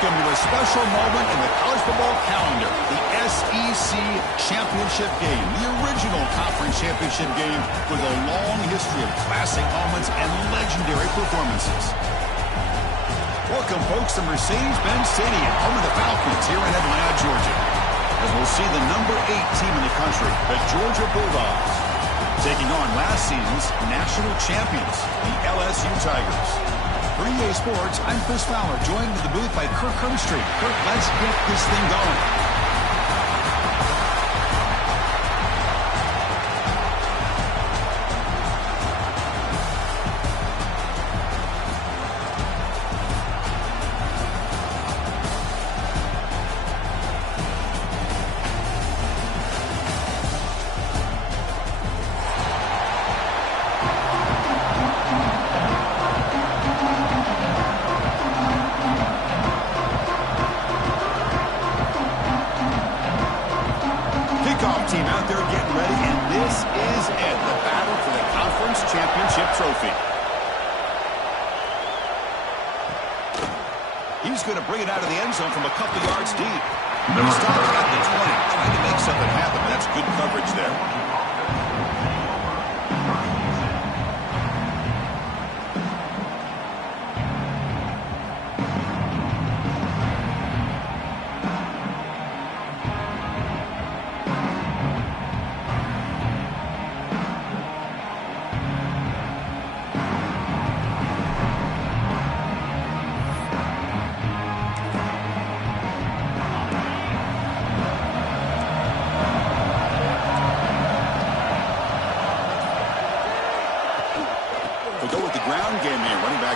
welcome to a special moment in the college football calendar, the SEC Championship Game, the original conference championship game with a long history of classic moments and legendary performances. Welcome, folks, to Mercedes-Benz Stadium, home of the Falcons here in Atlanta, Georgia, as we'll see the number 8 team in the country, the Georgia Bulldogs, taking on last season's national champions, the LSU Tigers. For EA Sports, I'm Chris Fowler, joined in the booth by Kirk Herbstreit. Kirk, let's get this thing going. Team out there getting ready, and this is it, the battle for the conference championship trophy. He's going to bring it out of the end zone from a couple yards deep. He's stopping at the 20, trying to make something happen, but that's good coverage there.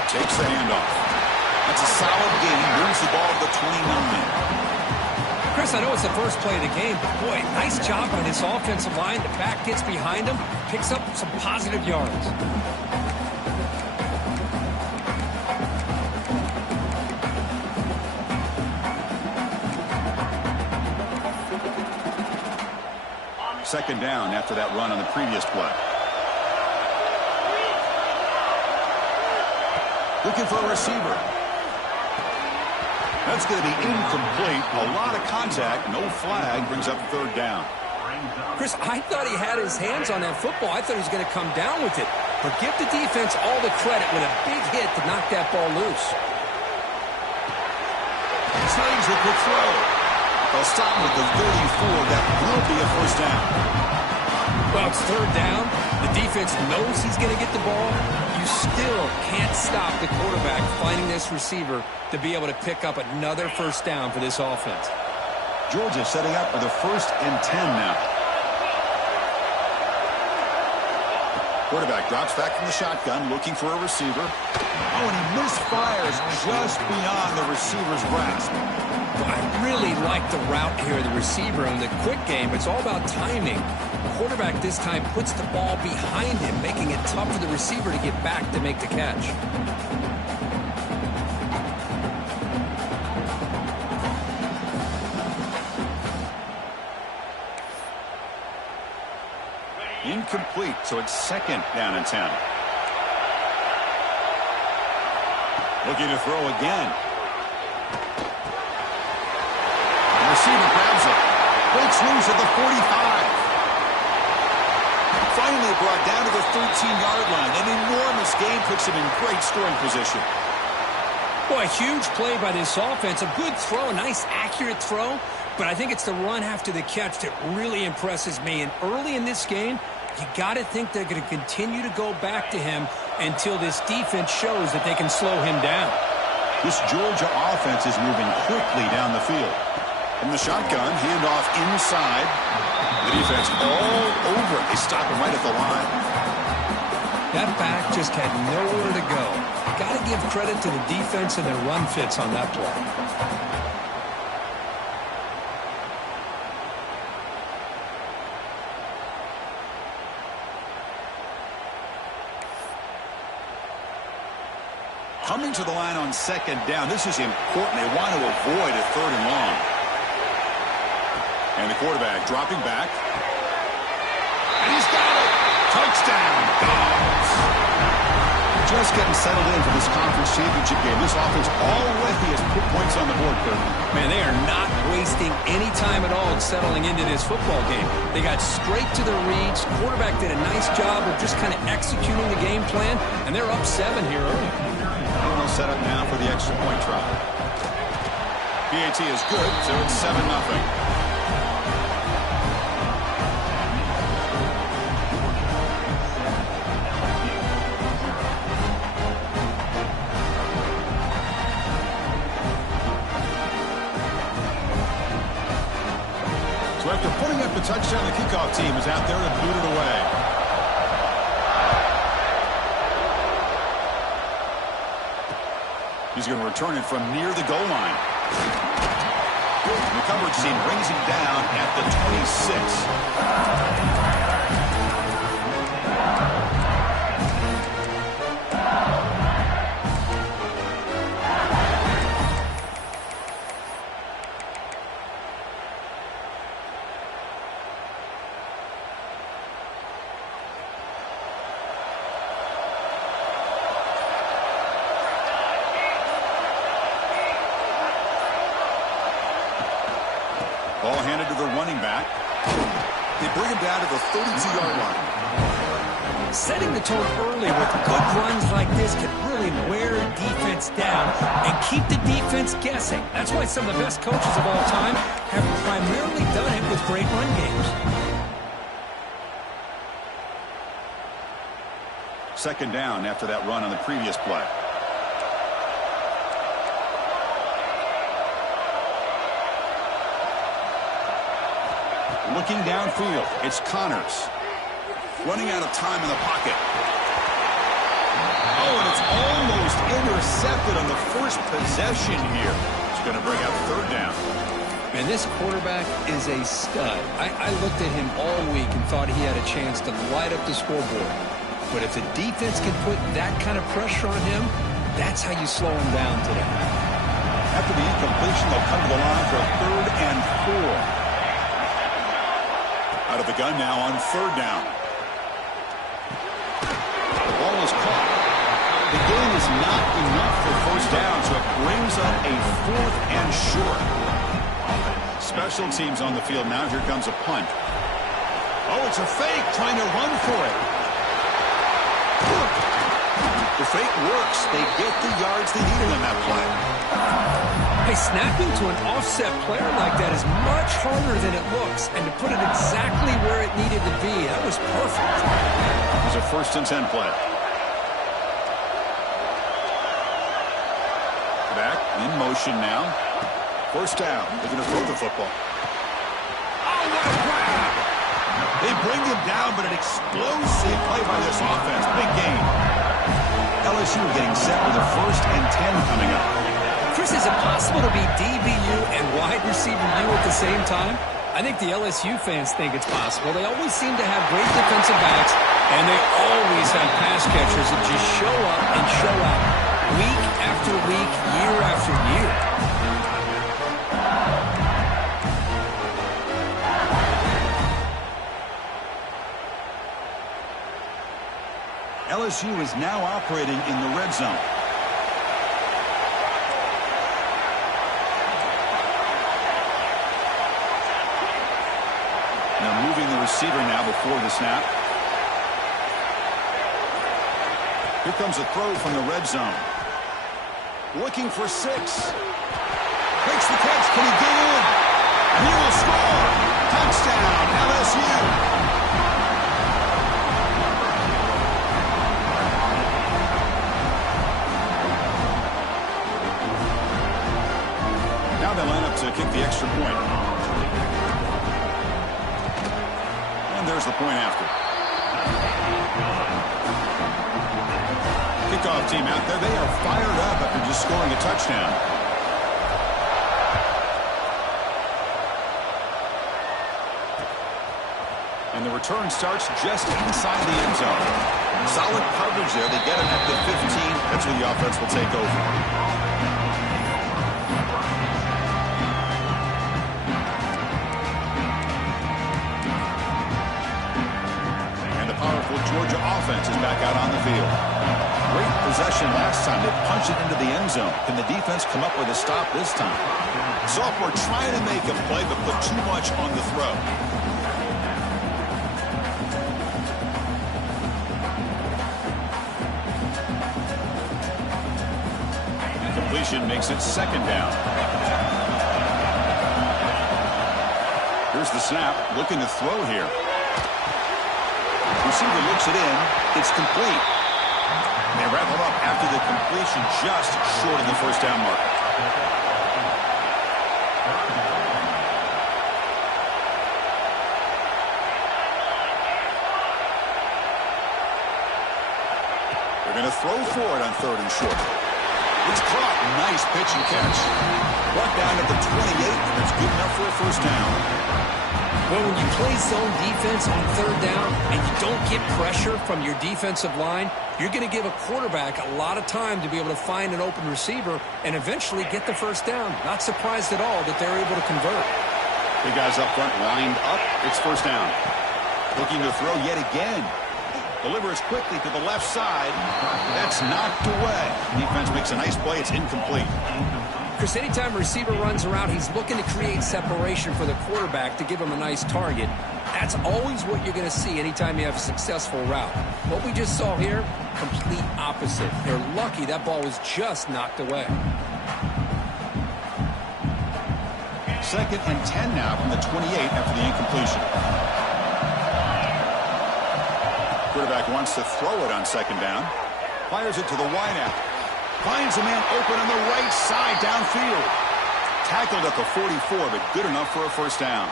Takes the handoff. That's a solid gain. Moves the ball to the 29. Chris, I know it's the first play of the game, but boy, nice job on this offensive line. The back gets behind him, picks up some positive yards. Second down after that run on the previous play. Looking for a receiver. That's going to be incomplete. A lot of contact. No flag. Brings up third down. Chris, I thought he had his hands on that football. I thought he was going to come down with it. But give the defense all the credit with a big hit to knock that ball loose. Slings a quick throw. They'll stop with the 34. That will be a first down. Well, it's third down. The defense knows he's going to get the ball. You still can't stop the quarterback finding this receiver to be able to pick up another first down for this offense. Georgia setting up for the 1st and 10 now. Quarterback drops back from the shotgun, looking for a receiver. Oh, and he misfires just beyond the receiver's grasp. Well, I really like the route here, the receiver. In the quick game, it's all about timing. The quarterback this time puts the ball behind him, making it tough for the receiver to get back to make the catch. Incomplete, so it's second down and 10. Looking to throw again. The receiver grabs it. Breaks loose at the 45. Finally brought down to the 13-yard line. An enormous gain puts him in great scoring position. Boy, a huge play by this offense. A good throw, a nice accurate throw. But I think it's the run after the catch that really impresses me. And early in this game, you got to think they're going to continue to go back to him until this defense shows that they can slow him down. This Georgia offense is moving quickly down the field. From the shotgun, handoff inside. The defense all over it. They stop him right at the line. That back just had nowhere to go. Got to give credit to the defense and their run fits on that play. Coming to the line on second down. This is important. They want to avoid a third and long. And the quarterback dropping back. And he's got it. Touchdown, Dogs. just getting settled in for this conference championship game. This offense already has put points on the board, Kurt. Man, they are not wasting any time at all settling into this football game. They got straight to their reads. Quarterback did a nice job of just kind of executing the game plan, and they're up 7 here early. And they'll set up now for the extra point try. PAT is good, so it's 7-0. So after putting up the touchdown, the kickoff team is out there to boot it away. He's going to return it from near the goal line. The coverage team brings him down at the 26. Ball handed to the running back. They bring him down to the 32-yard line. Setting the tone early with good runs like this can really wear defense down and keep the defense guessing. That's why some of the best coaches of all time have primarily done it with great run games. Second down after that run on the previous play. Looking downfield, it's Connors. Running out of time in the pocket. Oh, and it's almost intercepted on the first possession here. It's going to bring out third down. And this quarterback is a stud. I looked at him all week and thought he had a chance to light up the scoreboard. But if the defense can put that kind of pressure on him, that's how you slow him down today. After the incompletion, they'll come to the line for a 3rd and 4. Out of the gun now on 3rd down. The ball is caught. The gain is not enough for 1st down, so it brings up a 4th and short. Special teams on the field now. Here comes a punt. Oh, it's a fake, trying to run for it. The fake works. They get the yards they needed on that play. Hey, snapping to an offset player like that is much harder than it looks. And to put it exactly where it needed to be, that was perfect. It was a 1st and 10 play. Back in motion now. 1st down. They're going to throw the football. Oh, what a grab! They bring him down, but an explosive play by this offense. Big gain. LSU getting set with a 1st and 10 coming up. Chris, is it possible to be DBU and wide receiver U at the same time? I think the LSU fans think it's possible. They always seem to have great defensive backs, and they always have pass catchers that just show up and show out week after week, year after year. LSU is now operating in the red zone. Now moving the receiver now before the snap. Here comes a throw from the red zone. Looking for 6. Makes the catch. Can he get in? And he will score. Touchdown, LSU. They line up to kick the extra point. And there's the point after. Kickoff team out there. They are fired up after just scoring a touchdown. And the return starts just inside the end zone. Solid coverage there. They get him at the 15. That's where the offense will take over. Georgia offense is back out on the field. Great possession last time. They punched it into the end zone. Can the defense come up with a stop this time? Sophomore trying to make a play, but put too much on the throw. Completion makes it second down. Here's the snap, looking to throw here. Receiver looks it in. It's complete. They wrap him up after the completion, just short of the first down mark. They're going to throw for it on 3rd and short. It's caught. Nice pitch and catch. Brought down at the 28, and it's good enough for a first down. Well, when you play zone defense on 3rd down and you don't get pressure from your defensive line, you're going to give a quarterback a lot of time to be able to find an open receiver and eventually get the first down. Not surprised at all that they're able to convert. The guys up front lined up. It's first down. Looking to throw yet again. Delivers quickly to the left side. That's knocked away. Defense makes a nice play. It's incomplete. Chris, anytime a receiver runs around, he's looking to create separation for the quarterback to give him a nice target. That's always what you're going to see anytime you have a successful route. What we just saw here, complete opposite. They're lucky that ball was just knocked away. 2nd and 10 now from the 28 after the incompletion. Quarterback wants to throw it on 2nd down. Fires it to the wideout. Finds a man open on the right side downfield. Tackled at the 44, but good enough for a first down.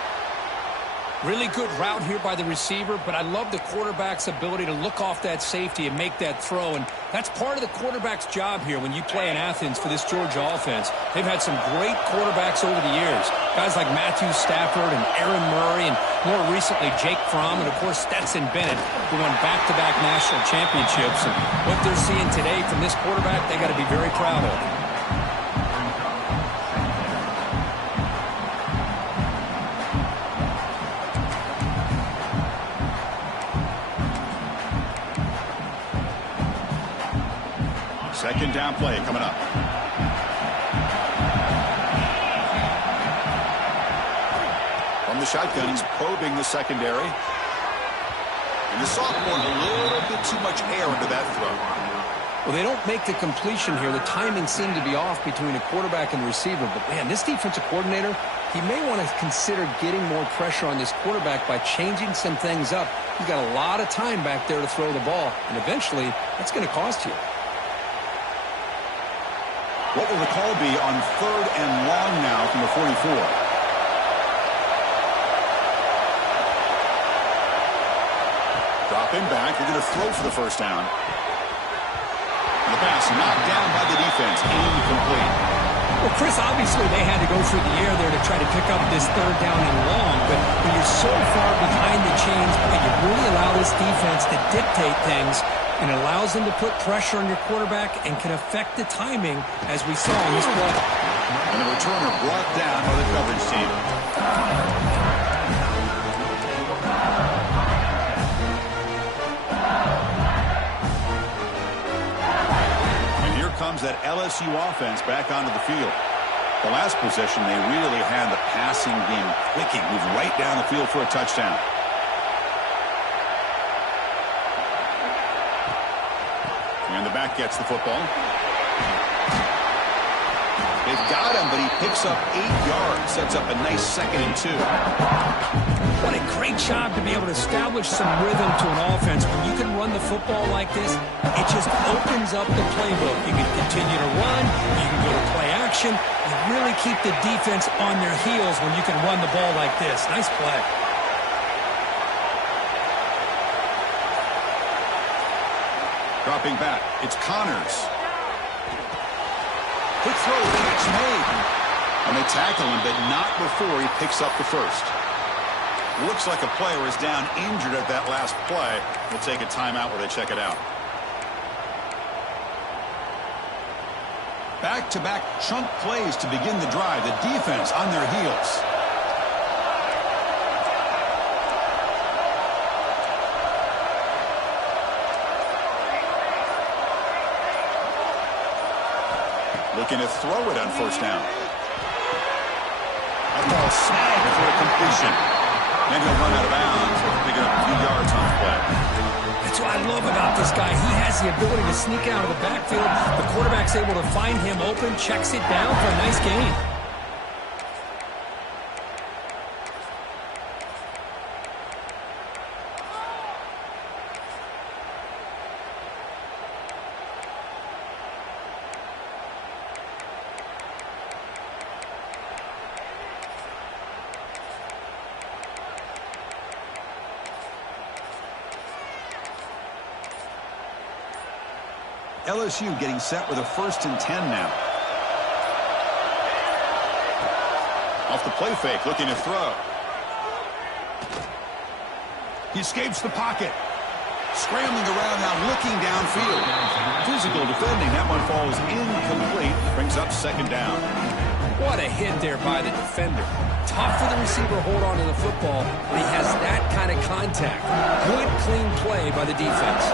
Really good route here by the receiver, but I love the quarterback's ability to look off that safety and make that throw. And that's part of the quarterback's job here when you play in Athens for this Georgia offense. They've had some great quarterbacks over the years. Guys like Matthew Stafford and Aaron Murray, and more recently Jake Fromm, and of course Stetson Bennett, who won back-to-back national championships. And what they're seeing today from this quarterback, they got to be very proud of. Second down play coming up. From the shotgun, he's probing the secondary. And the sophomore, a little bit too much air into that throw. Well, they don't make the completion here. The timing seemed to be off between the quarterback and the receiver. But, man, this defensive coordinator, he may want to consider getting more pressure on this quarterback by changing some things up. He's got a lot of time back there to throw the ball. And eventually, that's going to cost you. What will the call be on 3rd and long now from the 44? Dropping back. They're going to throw for the first down. And the pass knocked down by the defense. Incomplete. Well, Chris, obviously they had to go through the air there to try to pick up this 3rd down and long. But when you're so far behind the chains, you really allow this defense to dictate things. And it allows them to put pressure on your quarterback and can affect the timing, as we saw in this play. And the returner brought down by the coverage team. And here comes that LSU offense back onto the field. The last possession, they really had the passing game clicking, moved right down the field for a touchdown. And the back gets the football. They've got him, but he picks up 8 yards. Sets up a nice 2nd and 2. What a great job to be able to establish some rhythm to an offense. When you can run the football like this, it just opens up the playbook. You can continue to run. You can go to play action. You really keep the defense on their heels when you can run the ball like this. Nice play. Dropping back, it's Connors. Quick throw, catch made. And they tackle him, but not before he picks up the first. Looks like a player is down injured at that last play. We'll take a timeout while they check it out. Back-to-back chunk plays to begin the drive. The defense on their heels. Looking to throw it on first down. That ball snagged for a completion. Then he'll run out of bounds, picking up a few yards on the play. That's what I love about this guy. He has the ability to sneak out of the backfield. The quarterback's able to find him open, checks it down for a nice gain. LSU getting set with a 1st and 10 now. Off the play fake, looking to throw. He escapes the pocket. Scrambling around now, looking downfield. Physical defending. That one falls incomplete. Brings up 2nd down. What a hit there by the defender. Tough for the receiver to hold on to the football when he has that kind of contact. Good, clean play by the defense.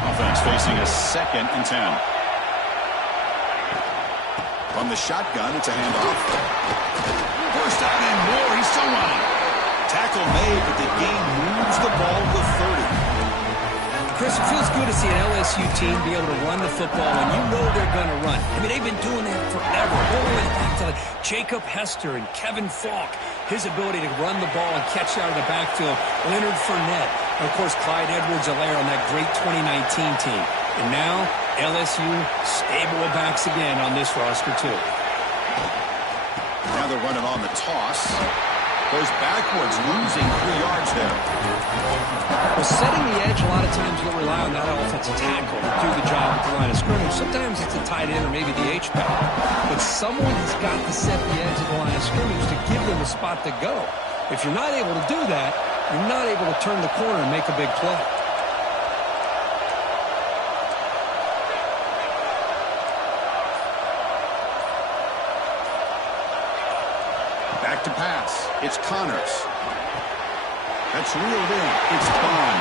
Offense facing a 2nd and 10. From the shotgun, it's a handoff. First down and more. He's still running. Tackle made, but the game moves the ball to 30. Chris, it feels good to see an LSU team be able to run the football when you know they're going to run. I mean, they've been doing that forever. All the way back to Jacob Hester and Kevin Falk. His ability to run the ball and catch out of the backfield. Leonard Fournette. And, of course, Clyde Edwards-Helaire on that great 2019 team. And now, LSU stable of backs again on this roster, too. Now they're running on the toss. Goes backwards, losing 3 yards there. Well, setting the edge, a lot of times you'll rely on that offensive tackle to do the job at the line of scrimmage. Sometimes it's a tight end or maybe the H-back. But someone has got to set the edge of the line of scrimmage to give them a spot to go. If you're not able to do that, you're not able to turn the corner and make a big play. Back to pass. It's Connors. That's reeled in. It's Bond.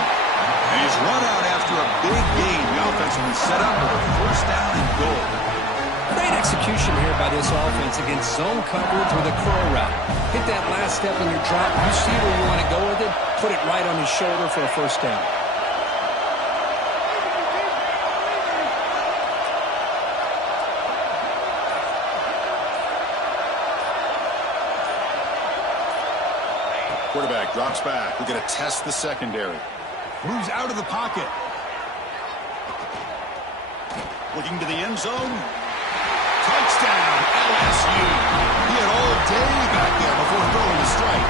And he's run out after a big gain. The offense will be set up with a 1st down and goal. Great execution here by this offense against zone coverage with a curl route. Hit that last step in your drop. You see where you want to go with it. Put it right on his shoulder for a 1st down. Quarterback drops back. We're going to test the secondary. Moves out of the pocket. Looking to the end zone. Touchdown, LSU. He had all day back there before throwing the strike.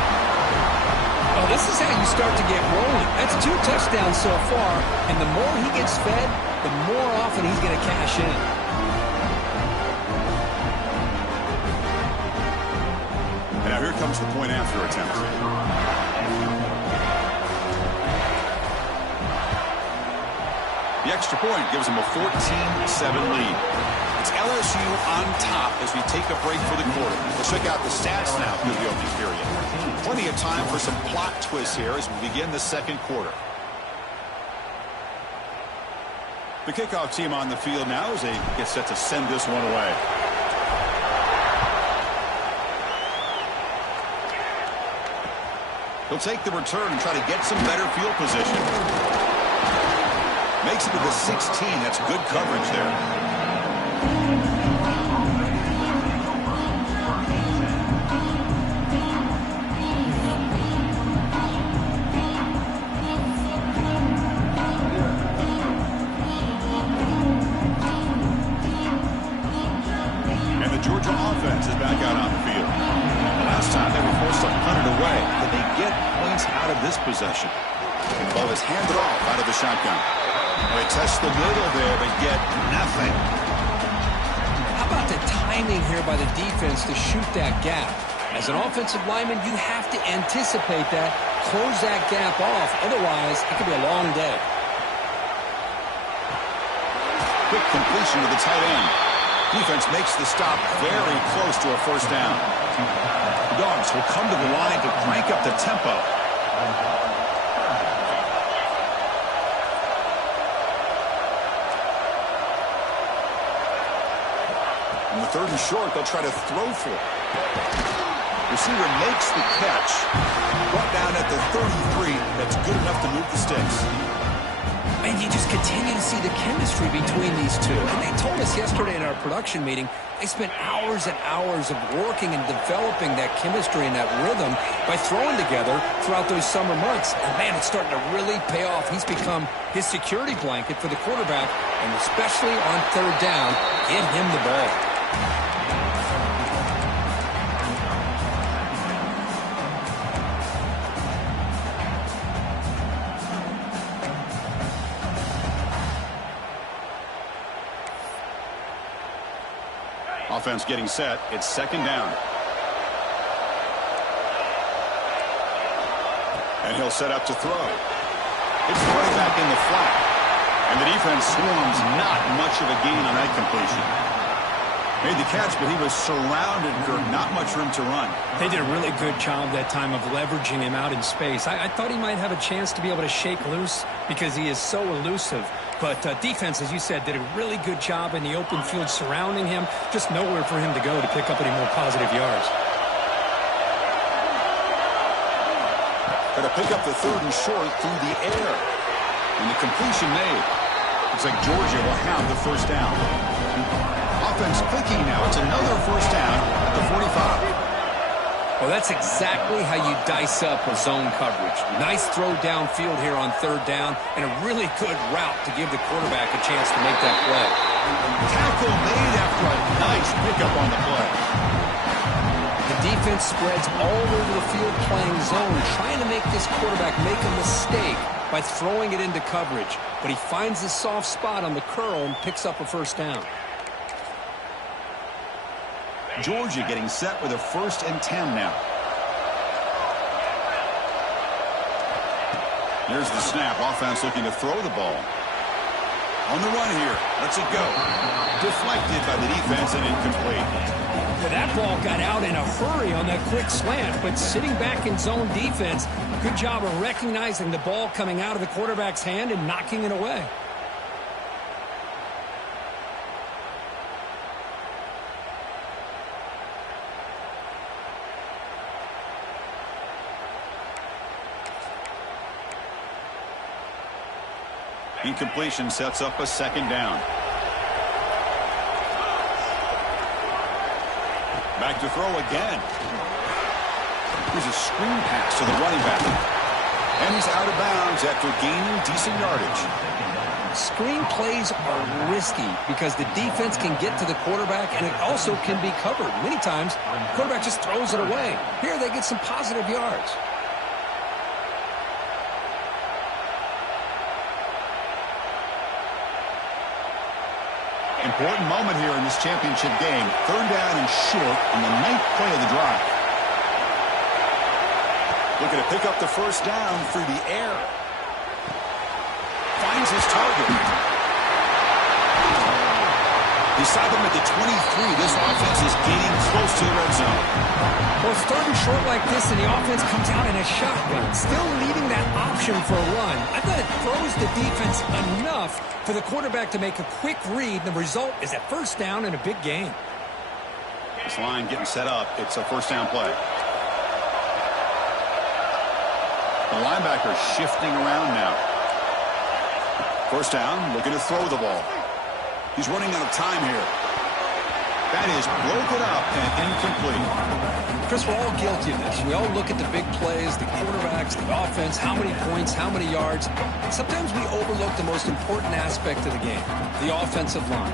Oh, this is how you start to get rolling. That's 2 touchdowns so far, and the more he gets fed, the more often he's going to cash in. And now here comes the point after attempt. The extra point gives them a 14-7 lead. It's LSU on top as we take a break for the quarter. Let's check out the stats now through the opening period. Plenty of time for some plot twists here as we begin the 2nd quarter. The kickoff team on the field now as they get set to send this one away. He'll take the return and try to get some better field position. Makes it to the 16. That's good coverage there. And the Georgia offense is back out on the field. Last time they were forced to punt it away. Did they get points out of this possession? The ball is handed off out of the shotgun. They test the middle there, but get nothing. How about the timing here by the defense to shoot that gap? As an offensive lineman, you have to anticipate that, close that gap off. Otherwise, it could be a long day. Quick completion to the tight end. Defense makes the stop very close to a 1st down. The Dogs will come to the line to crank up the tempo. 3rd and short, they'll try to throw for it. Receiver makes the catch. Brought down at the 33. That's good enough to move the sticks. And you just continue to see the chemistry between these two. And they told us yesterday in our production meeting, they spent hours and hours of working and developing that chemistry and that rhythm by throwing together throughout those summer months. And, man, it's starting to really pay off. He's become his security blanket for the quarterback, and especially on 3rd down, get him the ball. Offense getting set. It's 2nd down. And he'll set up to throw. It's way back in the flat. And the defense swarms. Not much of a gain on that completion. Made the catch, but he was surrounded, Kirk. Not much room to run. They did a really good job that time of leveraging him out in space. I thought he might have a chance to be able to shake loose because he is so elusive. But defense, as you said, did a really good job in the open field surrounding him. Just nowhere for him to go to pick up any more positive yards. Got to pick up the 3rd and short through the air. And the completion made. Looks like Georgia will have the 1st down. Offense clicking now. It's another 1st down at the 45. Well, that's exactly how you dice up a zone coverage. Nice throw downfield here on 3rd down, and a really good route to give the quarterback a chance to make that play. Tackle made after a nice pickup on the play. The defense spreads all over the field playing zone, trying to make this quarterback make a mistake by throwing it into coverage. But he finds the soft spot on the curl and picks up a 1st down. Georgia getting set with a 1st and 10 now. Here's the snap. Offense looking to throw the ball. On the run here. Lets it go. Deflected by the defense and incomplete. Well, that ball got out in a hurry on that quick slant, but sitting back in zone defense, good job of recognizing the ball coming out of the quarterback's hand and knocking it away. Incompletion sets up a 2nd down. Back to throw again. Here's a screen pass to the running back. And he's out of bounds after gaining decent yardage. Screen plays are risky because the defense can get to the quarterback, and it also can be covered. Many times, the quarterback just throws it away. Here they get some positive yards. Important moment here in this championship game. 3rd down and short on the 9th play of the drive. Looking to pick up the 1st down through the air. Finds his target. Beside them at the 23. This offense is getting close to the red zone. Well, it's 3rd and short like this, and the offense comes out in a shotgun, still needing that option for a run. I thought it throws the defense enough for the quarterback to make a quick read. The result is a 1st down and a big gain. This line getting set up. It's a 1st down play. The linebacker shifting around now. 1st down, looking to throw the ball. He's running out of time here. That is broken up and incomplete. Chris, we're all guilty of this. We all look at the big plays, the quarterbacks, the offense, how many points, how many yards. Sometimes we overlook the most important aspect of the game, the offensive line.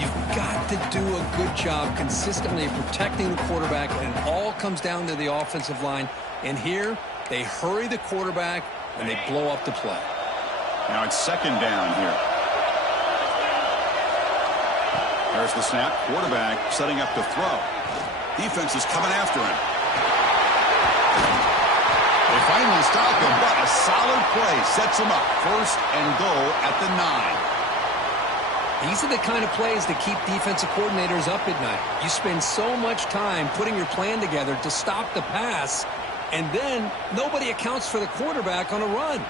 You've got to do a good job consistently of protecting the quarterback, and it all comes down to the offensive line. And here, they hurry the quarterback, and they blow up the play. Now it's 2nd down here. There's the snap. Quarterback setting up to throw. Defense is coming after him. They finally stop him, but a solid play sets him up. 1st and goal at the 9. These are the kind of plays that keep defensive coordinators up at night. You spend so much time putting your plan together to stop the pass, and then nobody accounts for the quarterback on a run.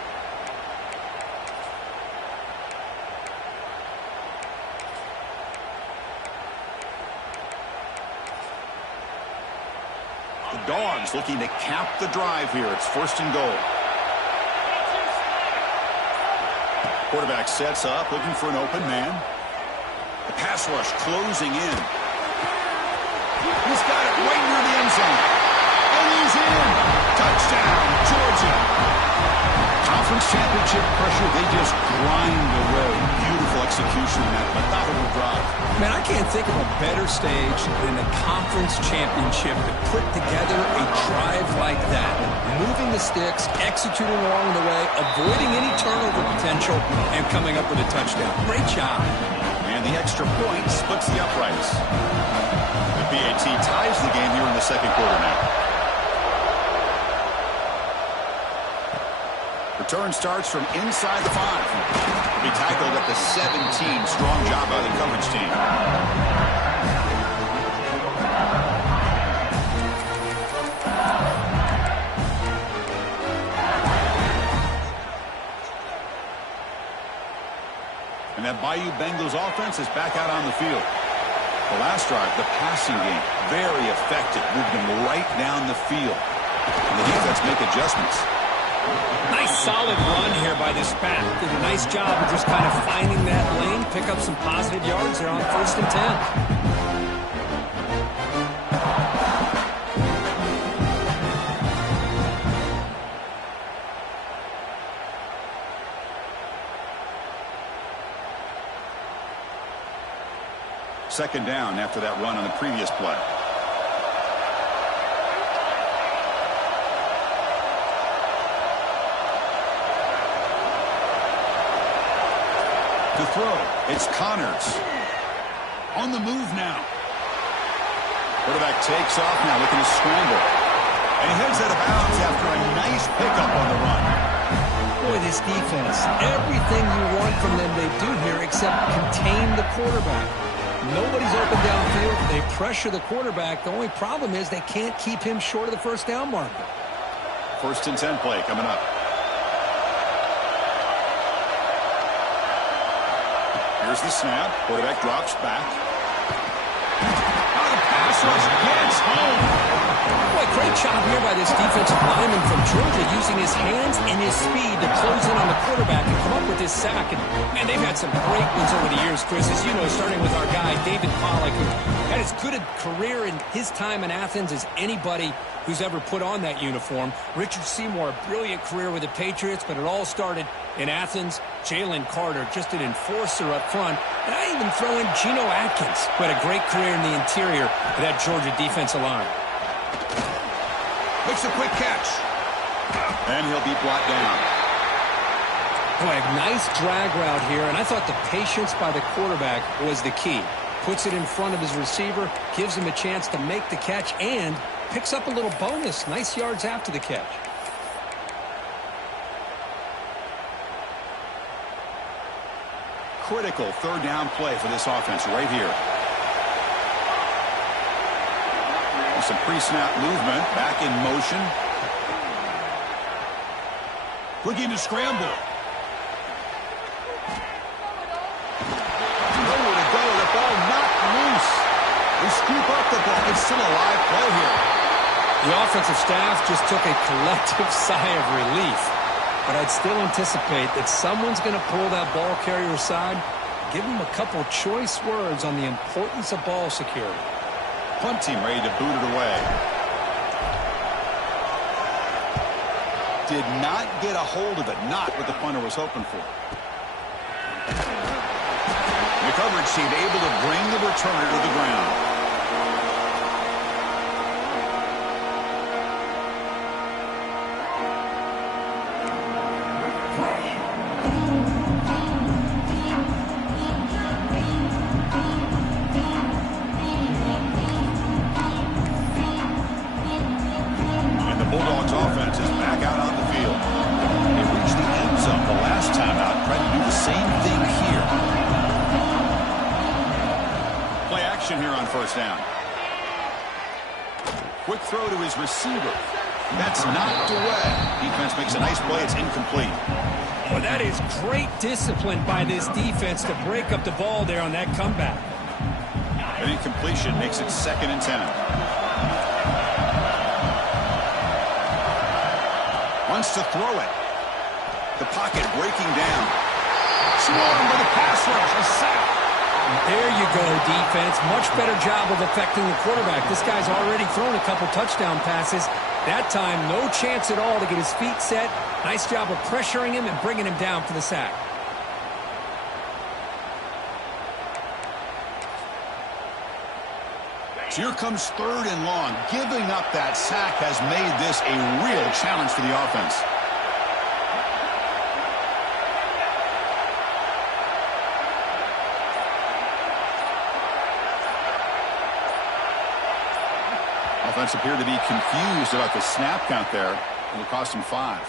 Dogs looking to cap the drive here. It's 1st and goal. Quarterback sets up, looking for an open man. The pass rush closing in. He's got it right near the end zone. And he's in. Touchdown, Georgia. Conference championship pressure, they just grind away. Beautiful execution in that methodical drive. Man, I can't think of a better stage than the conference championship to put together a drive like that. Moving the sticks, executing along the way, avoiding any turnover potential, and coming up with a touchdown. Great job. And the extra point splits the uprights. The PAT ties the game here in the 2nd quarter now. Return starts from inside the 5. Will be tackled at the 17. Strong job by the coverage team. And that Bayou Bengals offense is back out on the field. The last drive, the passing game, very effective, moving them right down the field. And the defense make adjustments. Nice solid run here by this back. Did a nice job of just kind of finding that lane, pick up some positive yards there on 1st and 10. 2nd down after that run on the previous play. To throw, it's Connors. On the move now. Quarterback takes off now, looking to scramble. And he heads out of bounds after a nice pickup on the run. Boy, this defense, everything you want from them they do here except contain the quarterback. Nobody's open downfield. They pressure the quarterback. The only problem is they can't keep him short of the 1st down marker. 1st and 10 play coming up. Here's the snap. Quarterback drops back. Now the pass rush gets home. Boy, great job here by this defensive lineman from Georgia using his hands and his speed to close in on the quarterback and come up with this sack. And they've had some great ones over the years, Chris, as you know, starting with our guy, David Pollack, who had as good a career in his time in Athens as anybody who's ever put on that uniform. Richard Seymour, a brilliant career with the Patriots, but it all started in Athens. Jalen Carter, just an enforcer up front. And I even throw in Geno Atkins, who had a great career in the interior of that Georgia defensive line. Makes a quick catch. And he'll be brought down. Boy, a nice drag route here, and I thought the patience by the quarterback was the key. Puts it in front of his receiver, gives him a chance to make the catch, and picks up a little bonus. Nice yards after the catch. Critical 3rd down play for this offense right here. Some pre-snap movement, back in motion. Looking to scramble. Nowhere to go, the ball knocked loose. They scoop up the ball. It's still a live play here. The offensive staff just took a collective sigh of relief. But I'd still anticipate that someone's going to pull that ball carrier aside, give him a couple choice words on the importance of ball security. Punt team ready to boot it away. Did not get a hold of it. Not what the punter was hoping for. The coverage team able to bring the returner to the ground. Here on 1st down. Quick throw to his receiver. That's knocked away. Defense makes a nice play. It's incomplete. Well, that is great discipline by this defense to break up the ball there on that comeback. An incompletion makes it 2nd and 10. Wants to throw it. The pocket breaking down. Swarmed with a pass rush. A sack. There you go, defense. Much better job of affecting the quarterback. This guy's already thrown a couple touchdown passes. That time, no chance at all to get his feet set. Nice job of pressuring him and bringing him down for the sack. So here comes 3rd and long. Giving up that sack has made this a real challenge for the offense. Offense appeared to be confused about the snap count there. It'll cost him 5.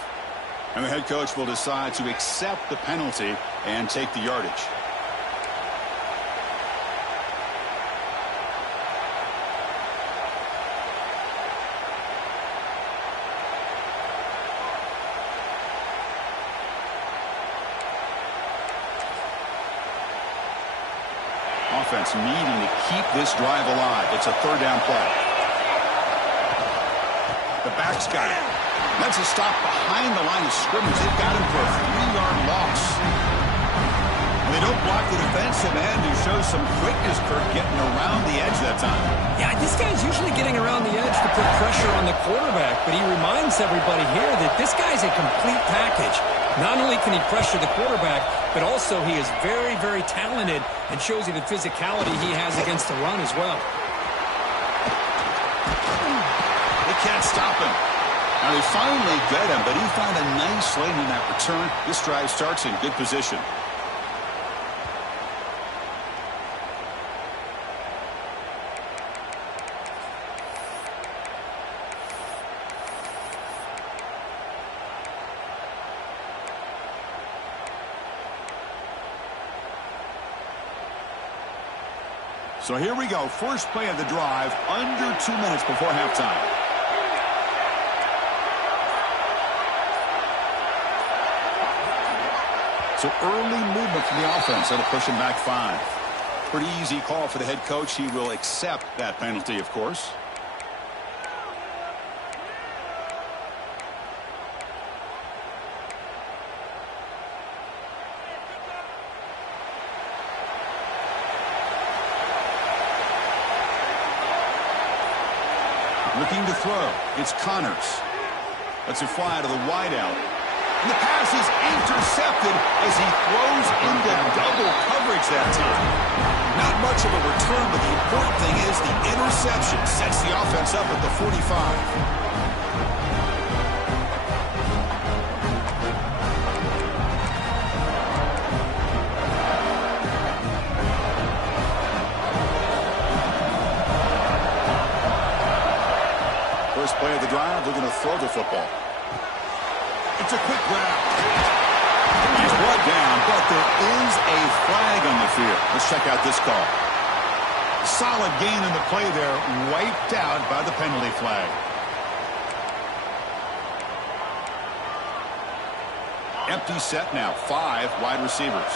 And the head coach will decide to accept the penalty and take the yardage. Offense needing to keep this drive alive. It's a 3rd down play. The back's got it. That's a stop behind the line of scrimmage. They've got him for a 3-yard loss. And they don't block the defensive end, who shows some quickness, Kirk, getting around the edge that time. Yeah, this guy's usually getting around the edge to put pressure on the quarterback, but he reminds everybody here that this guy's a complete package. Not only can he pressure the quarterback, but also he is very, very talented and shows you the physicality he has against the run as well. They can't stop him. Now they finally get him, but he found a nice lane in that return. This drive starts in good position. So here we go. First play of the drive, under 2 minutes before halftime. So early movement from the offense. That'll push him back 5. Pretty easy call for the head coach. He will accept that penalty, of course. Looking to throw. It's Connors. Lets it fly to the wideout. And the pass is intercepted as he throws into double coverage that time. Not much of a return, but the important thing is the interception sets the offense up at the 45. First play of the drive, they're going to throw the football. It's a quick grab. He's brought down, but there is a flag on the field. Let's check out this call. Solid gain in the play there, wiped out by the penalty flag. Empty set now, 5 wide receivers.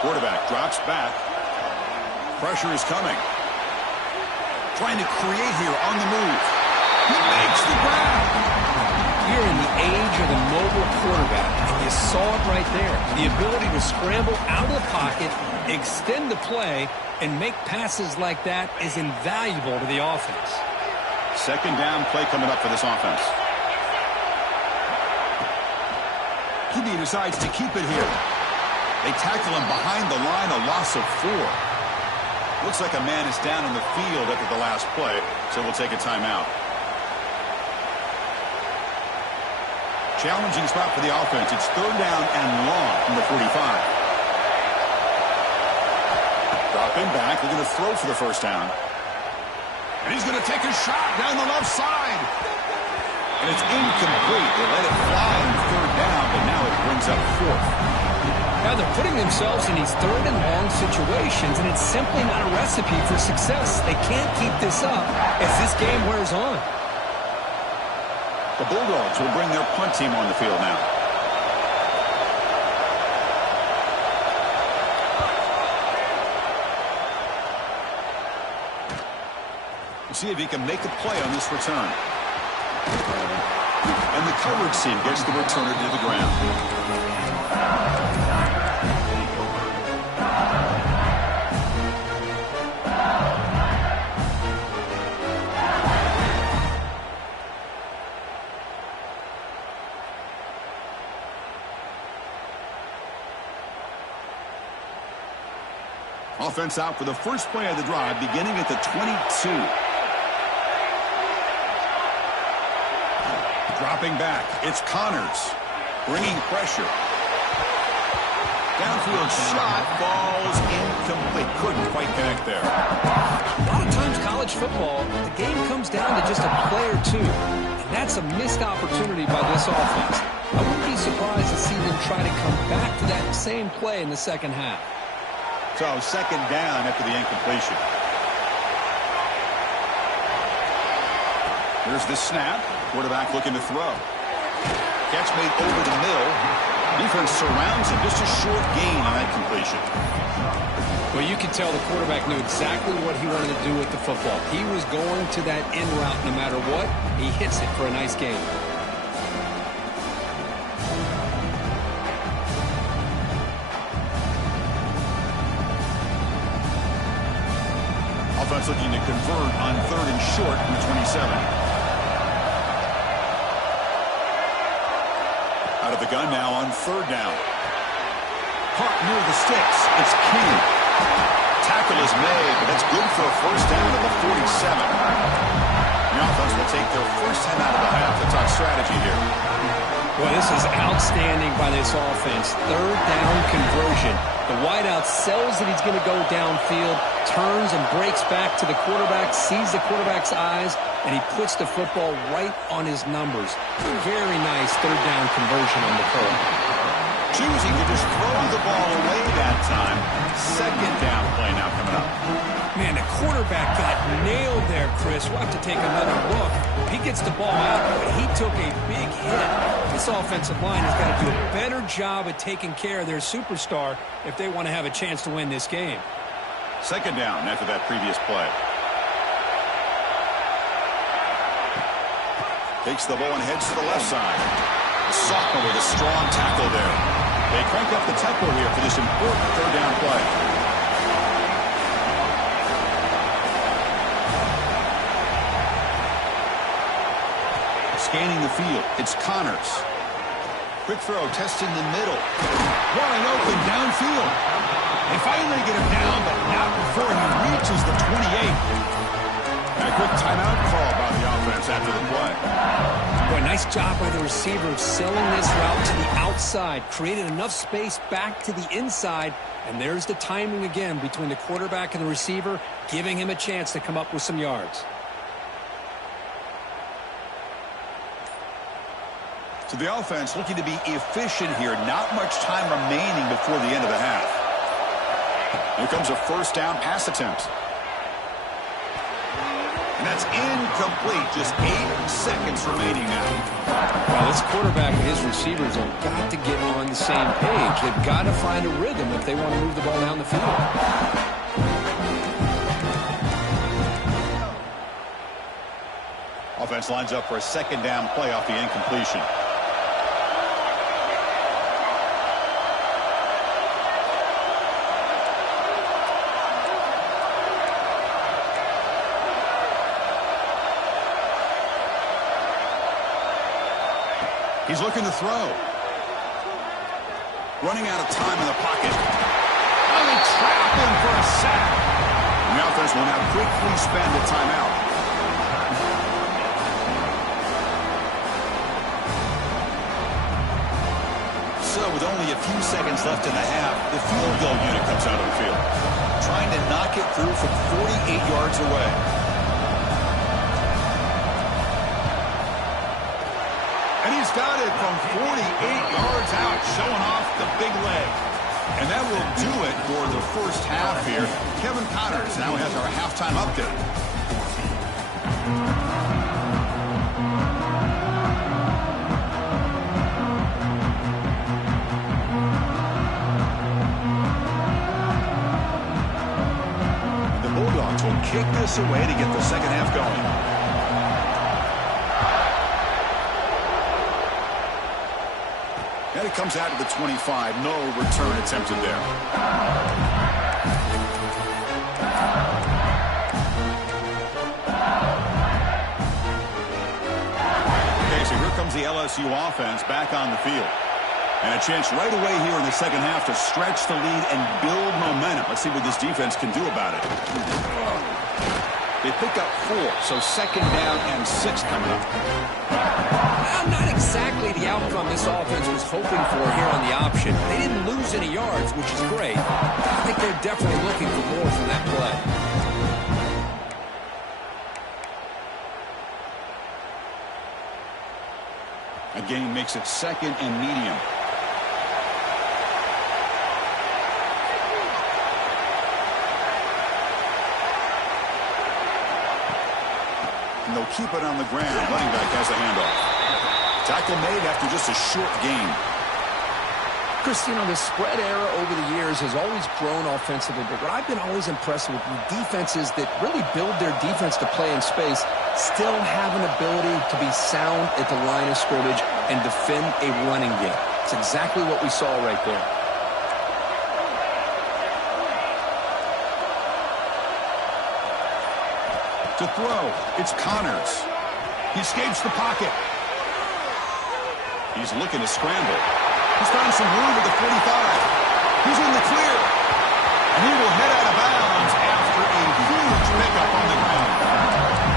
Quarterback drops back. Pressure is coming. Trying to create here on the move. He makes the grab. You're in the age of the mobile quarterback, and you saw it right there. The ability to scramble out of the pocket, extend the play, and make passes like that is invaluable to the offense. 2nd down play coming up for this offense. He decides to keep it here. They tackle him behind the line, a loss of 4. Looks like a man is down in the field after the last play, so we'll take a timeout. Challenging spot for the offense. It's 3rd down and long from the 45. Dropping back. They're going to throw for the 1st down. And he's going to take a shot down the left side. And it's incomplete. They let it fly on 3rd down, but now it brings up 4th. Now they're putting themselves in these 3rd and long situations, and it's simply not a recipe for success. They can't keep this up as this game wears on. The Bulldogs will bring their punt team on the field now. see if he can make a play on this return. And the coverage team gets the returner to the ground. Offense out for the first play of the drive, beginning at the 22. Dropping back, it's Connors, bringing pressure. Downfield shot falls incomplete. Couldn't quite connect there. A lot of times college football, the game comes down to just a play or two. And that's a missed opportunity by this offense. I wouldn't be surprised to see them try to come back to that same play in the second half. So second down after the incompletion. Here's the snap. Quarterback looking to throw. Catch made over the middle. Defense surrounds him. Just a short gain on that completion. Well, you can tell the quarterback knew exactly what he wanted to do with the football. He was going to that in route no matter what. He hits it for a nice gain. Offense looking to convert on third and short from the 27. Out of the gun now on third down. Caught near the sticks. It's King. Tackle is made, but that's good for a first down at the 47. The offense will take their first time out of the half. The top strategy here. Well, this is outstanding by this offense. Third down conversion. The wideout sells that he's going to go downfield, turns and breaks back to the quarterback, sees the quarterback's eyes, and he puts the football right on his numbers. Very nice third down conversion on the curl. Choosing to just throw the ball away that time. Second down play now coming up. Man, the quarterback got nailed there, Chris. We'll have to take another look. He gets the ball out, but he took a big hit. This offensive line has got to do a better job at taking care of their superstar if they want to have a chance to win this game. Second down after that previous play. Takes the ball and heads to the left side. The sophomore with a strong tackle there. They crank up the tempo here for this important third down play. Scanning the field, it's Connors. Quick throw, testing the middle. Wide open downfield. They finally get him down, but not before he reaches the 28. A quick timeout call by the offense after the play. Boy, nice job by the receiver of selling this route to the outside. Created enough space back to the inside. And there's the timing again between the quarterback and the receiver, giving him a chance to come up with some yards. So the offense looking to be efficient here. Not much time remaining before the end of the half. Here comes a first down pass attempt. And that's incomplete. Just 8 seconds remaining now. Well, this quarterback and his receivers have got to get on the same page. They've got to find a rhythm if they want to move the ball down the field. Offense lines up for a second down play off the incompletion. He's looking to throw. Running out of time in the pocket. Oh, they trap him for a sack. And the offense will now quickly spend a timeout. So with only a few seconds left in the half, the field goal unit comes out of the field. Trying to knock it through from 48 yards away. And he's got it from 48 yards out, showing off the big leg. And that will do it for the first half here. Kevin Connors now has our halftime update. The Bulldogs will kick take this away to get the second half going. And it comes out to the 25. No return attempted there. Okay, so here comes the LSU offense back on the field. And a chance right away here in the second half to stretch the lead and build momentum. Let's see what this defense can do about it. They pick up 4, so second down and 6 coming up. Well, not exactly the outcome this offense was hoping for here on the option. They didn't lose any yards, which is great. I think they're definitely looking for more from that play. A gain makes it second and medium. And they'll keep it on the ground. Running back has the handoff. Tackle made after just a short gain. Chris, you know, the spread era over the years has always grown offensively, but what I've been always impressed with defenses that really build their defense to play in space still have an ability to be sound at the line of scrimmage and defend a running game. It's exactly what we saw right there. To throw, it's Connors. He escapes the pocket. He's looking to scramble. He's found some room at the 45. He's in the clear. And he will head out of bounds after a huge pickup on the ground.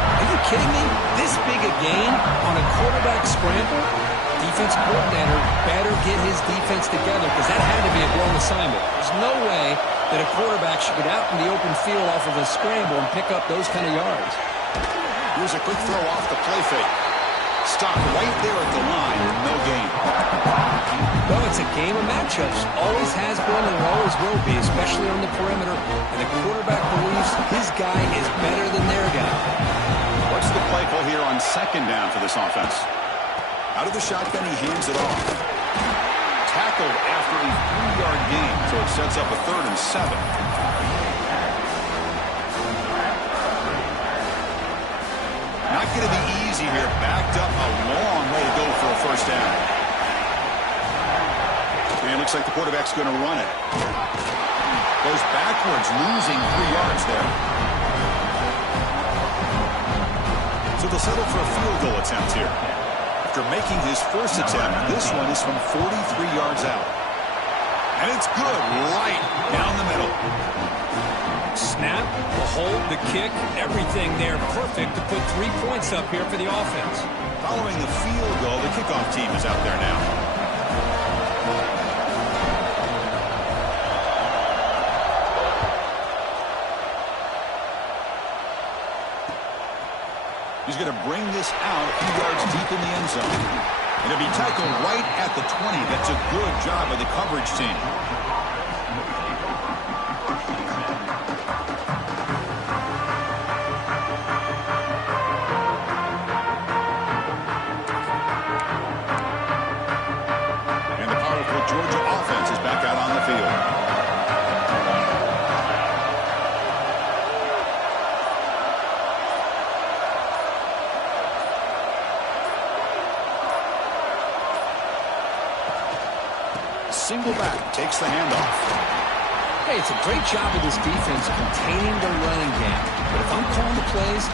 Are you kidding me? This big a gain on a quarterback scramble? Defense coordinator better get his defense together because that had to be a blown assignment. There's no way that a quarterback should get out in the open field off of a scramble and pick up those kind of yards. Here's a quick throw off the play fake. Stopped right there at the line. No gain. Well, it's a game of matchups. Always has been and always will be, especially on the perimeter. And the quarterback believes his guy is better than their guy. What's the play call here on second down for this offense? Out of the shotgun, he hands it off. Tackled after a 3-yard gain, so it sets up a 3rd and 7. Not going to be easy here. Backed up a long way to go for a first down. And it looks like the quarterback's going to run it. Goes backwards, losing 3 yards there. So they'll settle for a field goal attempt here. After making his first attempt, this one is from 43 yards out. And it's good, right down the middle. Snap, the hold, the kick, everything there perfect to put 3 points up here for the offense. Following the field goal, the kickoff team is out there now. He's going to bring this out a few yards deep in the end zone. And it'll be tackled right at the 20. That's a good job by the coverage team. And the powerful Georgia offense is back out on the field. Single back, takes the handoff. Hey, it's a great job of this defense containing the running game. But if I'm calling the plays,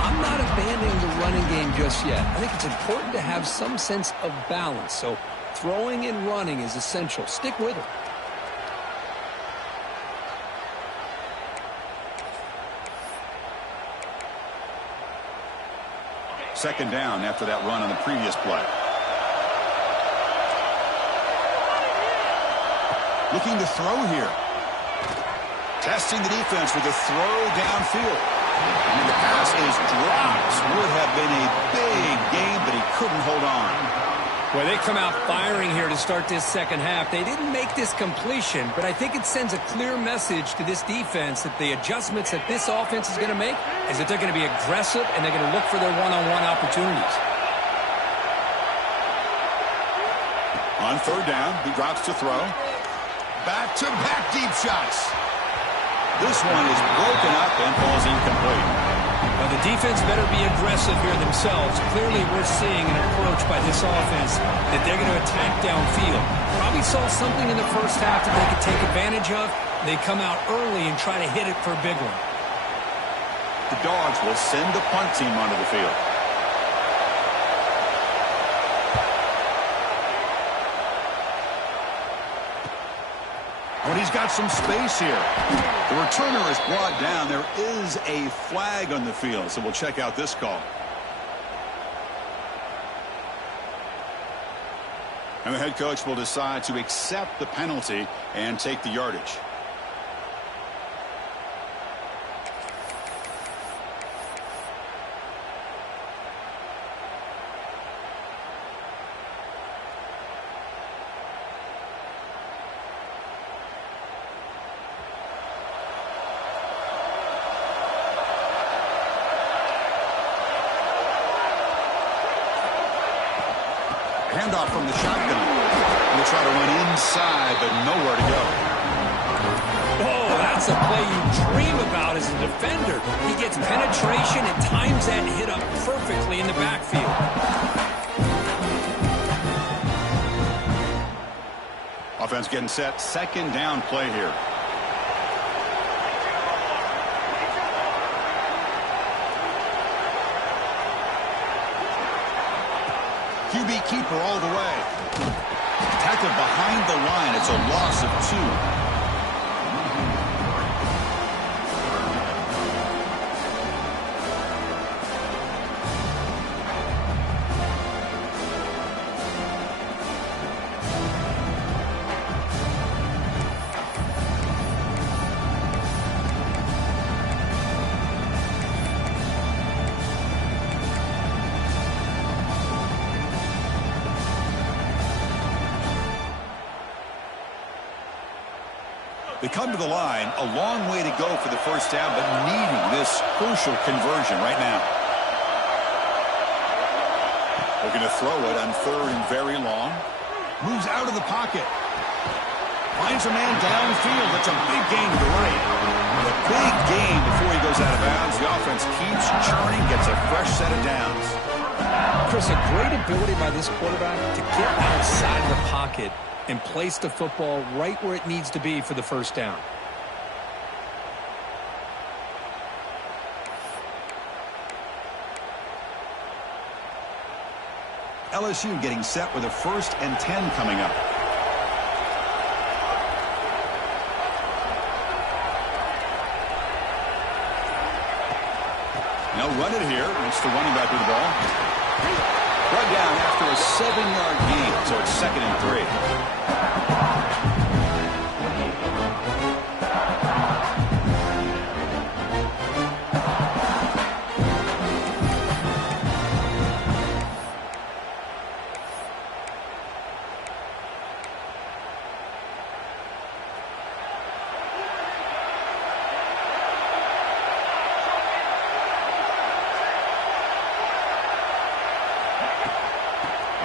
I'm not abandoning the running game just yet. I think it's important to have some sense of balance. So throwing and running is essential. Stick with it. Second down after that run on the previous play. Looking to throw here. Testing the defense with a throw downfield. And the pass is dropped. Would have been a big game, but he couldn't hold on. Well, they come out firing here to start this second half. They didn't make this completion, but I think it sends a clear message to this defense that the adjustments that this offense is going to make is that they're going to be aggressive and they're going to look for their one-on-one opportunities. On third down, he drops to throw. Back-to-back deep shots. This one is broken up and falls incomplete. Well, the defense better be aggressive here themselves. Clearly, we're seeing an approach by this offense that they're going to attack downfield. Probably saw something in the first half that they could take advantage of. They come out early and try to hit it for a big one. The Dogs will send the punt team onto the field. But he's got some space here. The returner is brought down. There is a flag on the field, so we'll check out this call. And the head coach will decide to accept the penalty and take the yardage. Handoff from the shotgun. He'll try to run inside, but nowhere to go. Oh, that's a play you dream about as a defender. He gets penetration and times that hit up perfectly in the backfield. Offense getting set. Second down play here. QB keeper all the way. Tackled behind the line. It's a loss of 2. They come to the line, a long way to go for the first down, but needing this crucial conversion right now. They're going to throw it on third and very long. Moves out of the pocket. Finds a man downfield. That's a big gain to the right. And a big gain before he goes out of bounds. The offense keeps churning, gets a fresh set of downs. Chris, a great ability by this quarterback to get outside of the pocket and place the football right where it needs to be for the first down. LSU getting set with a 1st and 10 coming up. Now run it here. It's the running back with the ball. Brought down after a 7-yard gain, so it's 2nd and 3.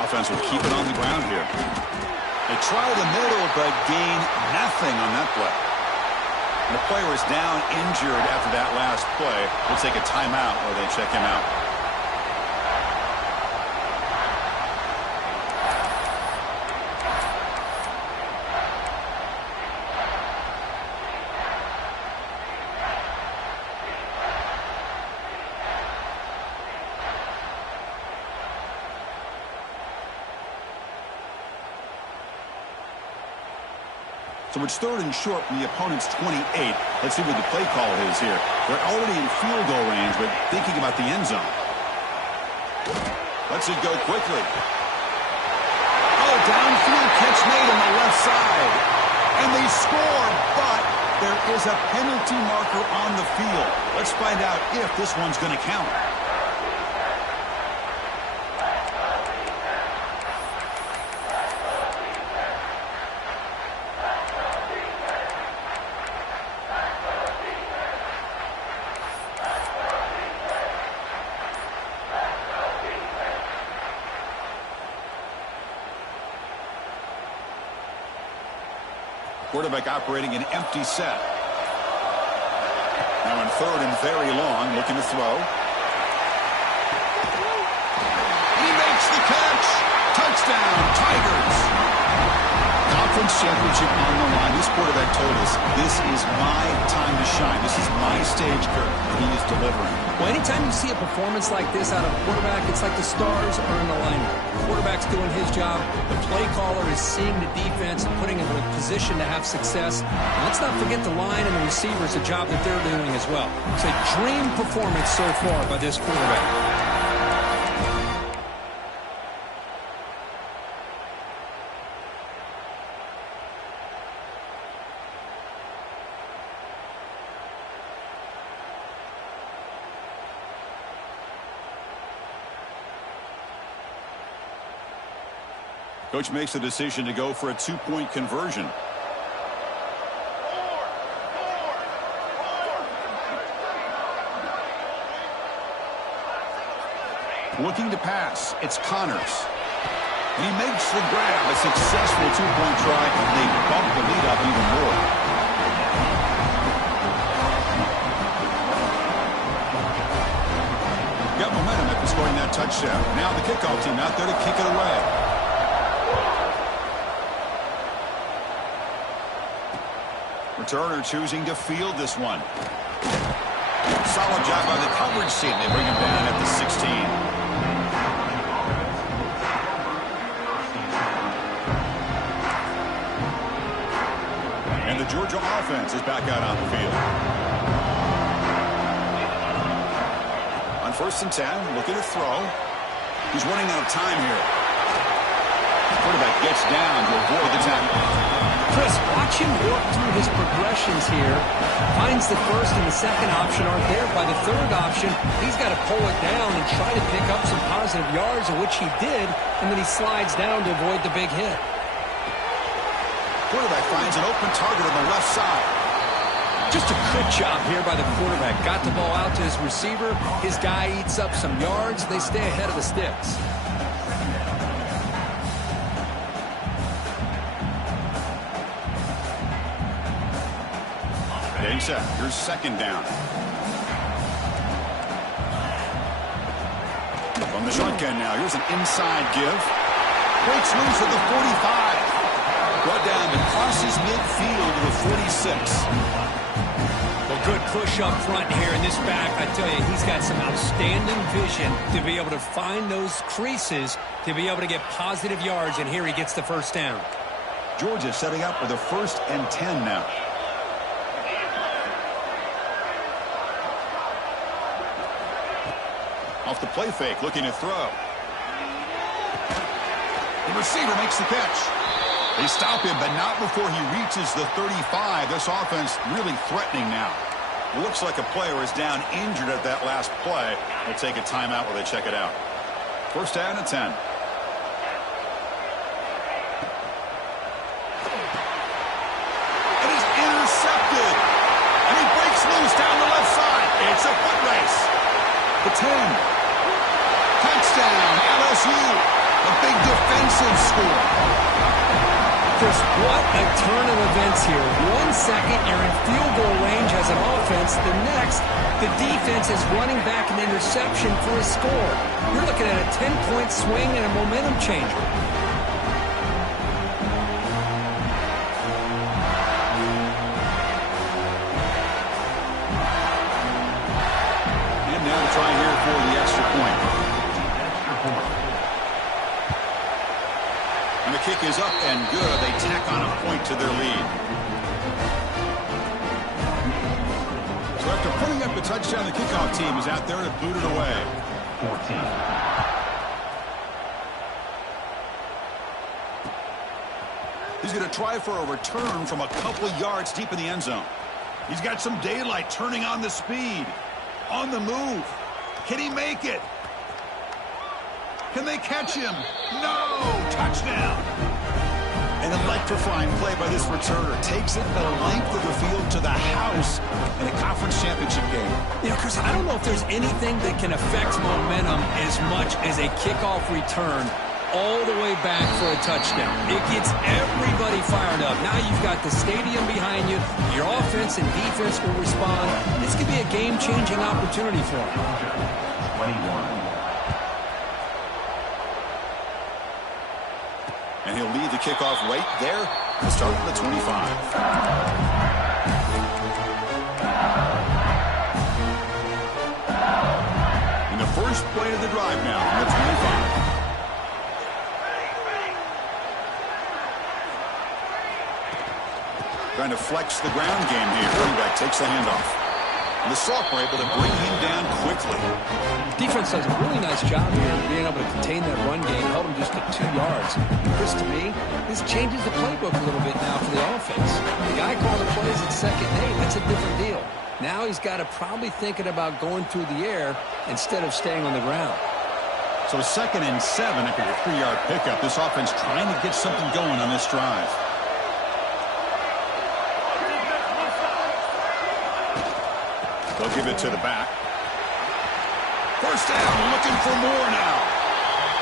Offense will keep it on the ground here. They try the middle, but gain nothing on that play. And the player is down injured after that last play. We'll take a timeout while they check him out. So it's 3rd and short from the opponent's 28. Let's see what the play call is here. They're already in field goal range, but thinking about the end zone. Let's it go quickly. Oh, downfield catch made on the left side. And they score, but there is a penalty marker on the field. Let's find out if this one's going to count. Quarterback operating an empty set. now on 3rd and very long, looking to throw. He makes the catch. Touchdown, Tigers. Conference championship on the line. This quarterback told us, this is my time to shine. This is my stage, Kirk, and he is delivering. Well, anytime you see a performance like this out of a quarterback, it's like the stars are in alignment. The quarterback's doing his job. The play caller is seeing the defense and putting him in a position to have success. And let's not forget the line and the receivers, the job that they're doing as well. It's a dream performance so far by this quarterback. Coach makes the decision to go for a 2-point conversion. Looking to pass. It's Connors. He makes the grab. A successful 2-point try, and they bump the lead up even more. Got momentum after scoring that touchdown. Now the kickoff team out there to kick it away. Returner choosing to field this one. Solid job by the coverage team. They bring him down at the 16. And the Georgia offense is back out on the field. On 1st and 10, looking to throw. He's running out of time here. Quarterback gets down to avoid the tackle. Chris, watch him work through his progressions here. Finds the first and the second option aren't there. By the third option, he's got to pull it down and try to pick up some positive yards, of which he did, and then he slides down to avoid the big hit. Quarterback finds an open target on the left side. Just a good job here by the quarterback. Got the ball out to his receiver. His guy eats up some yards. They stay ahead of the sticks. Getting set. Here's 2nd down. From the shotgun now. Here's an inside give. Breaks loose at the 45. Brought down and crosses midfield to the 46. Well, good push up front here in this back. I tell you, he's got some outstanding vision to be able to find those creases, to be able to get positive yards, and here he gets the 1st down. Georgia setting up with a 1st and 10 now. Off the play fake, looking to throw. The receiver makes the catch. They stop him, but not before he reaches the 35. This offense really threatening now. It looks like a player is down injured at that last play. They'll take a timeout while they check it out. 1st down and 10. It is intercepted. And he breaks loose down the left side. It's a foot race. The 10. Touchdown, LSU. A big defensive score. Chris, what a turn of events here. 1 second, you're in field goal range as an offense. The next, the defense is running back an interception for a score. You're looking at a 10-point swing and a momentum changer. And now to try here for the extra point. And the kick is up and good. They tack on a point to their lead. So after putting up the touchdown, the kickoff team is out there to boot it away. 14. He's going to try for a return from a couple yards deep in the end zone. He's got some daylight, turning on the speed. On the move. Can he make it? Can they catch him? No! Touchdown! An electrifying play by this returner. Takes it the length of the field to the house in a conference championship game. You know, Chris, I don't know if there's anything that can affect momentum as much as a kickoff return all the way back for a touchdown. It gets everybody fired up. Now you've got the stadium behind you. Your offense and defense will respond. This could be a game-changing opportunity for them. 21. And he'll lead the kickoff right there to start at the 25. First play of the drive now on the 25. Trying to flex the ground game here. Running back takes the handoff. And the sophomore able to bring him down quickly. Defense does a really nice job here of being able to contain that run game, held him just at 2 yards. Chris, to me, this changes the playbook a little bit now for the offense. The guy calling the plays at 2nd and 8, that's a different deal. Now he's got to probably thinking about going through the air instead of staying on the ground. So 2nd and 7 after a 3-yard pickup. This offense trying to get something going on this drive. They'll give it to the back. First down, looking for more now.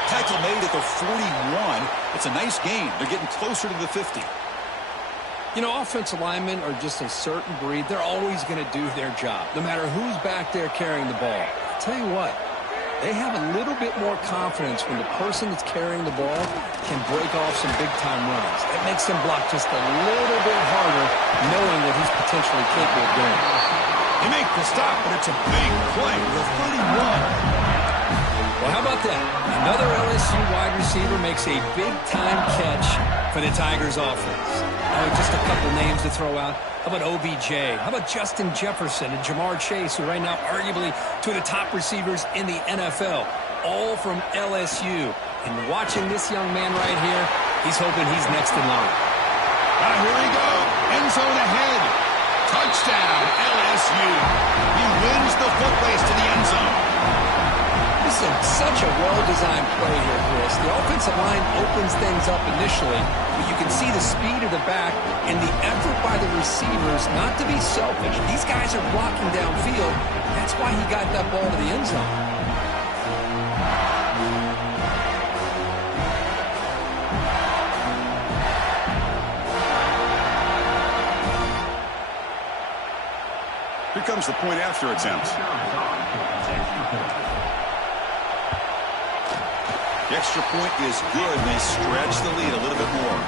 Tackle made at the 41. It's a nice gain. They're getting closer to the 50. You know, offensive linemen are just a certain breed. They're always going to do their job, no matter who's back there carrying the ball. I'll tell you what, they have a little bit more confidence when the person that's carrying the ball can break off some big-time runs. That makes them block just a little bit harder, knowing what he's potentially capable of doing. They make the stop, but it's a big play. The 31. Well, how about that? Another LSU wide receiver makes a big-time catch for the Tigers offense. Just a couple names to throw out. How about OBJ? How about Justin Jefferson and Jamar Chase, who right now arguably two of the top receivers in the NFL, all from LSU. And watching this young man right here, he's hoping he's next in line. Here we go. End zone ahead. Touchdown, LSU. He wins the foot race to the end zone. This is such a well-designed play here, Chris. The offensive line opens things up initially, but you can see the speed of the back and the effort by the receivers not to be selfish. These guys are blocking downfield. That's why he got that ball to the end zone. Here comes the point after attempt. The extra point is good, and they stretch the lead a little bit more.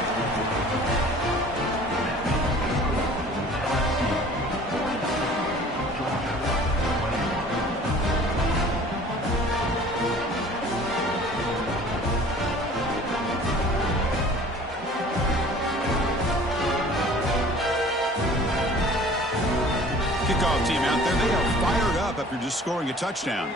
Kickoff team out there, they are fired up after just scoring a touchdown.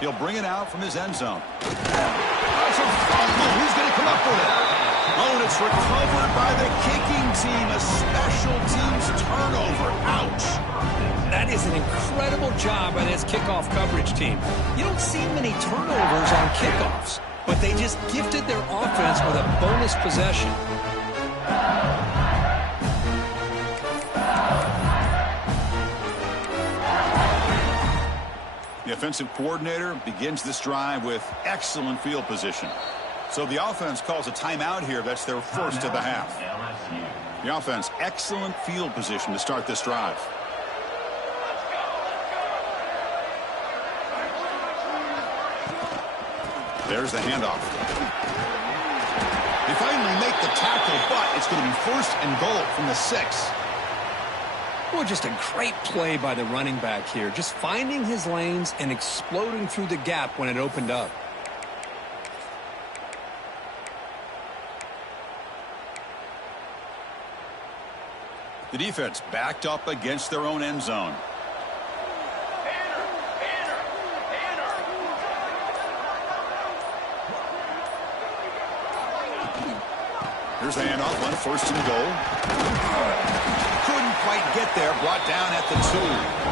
He'll bring it out from his end zone. That's a fumble. Who's going to come up with it? Oh, and it's recovered by the kicking team. A special teams turnover. Ouch. That is an incredible job by this kickoff coverage team. You don't see many turnovers on kickoffs, but they just gifted their offense with a bonus possession. The offensive coordinator begins this drive with excellent field position. So the offense calls a timeout here. That's their first of the half. The offense, excellent field position to start this drive. There's the handoff. They finally make the tackle, but it's going to be 1st and goal from the 6. Well, just a great play by the running back here. Just finding his lanes and exploding through the gap when it opened up. The defense backed up against their own end zone. Here's the handoff on 1st and goal. Couldn't quite get there. Brought down at the 2.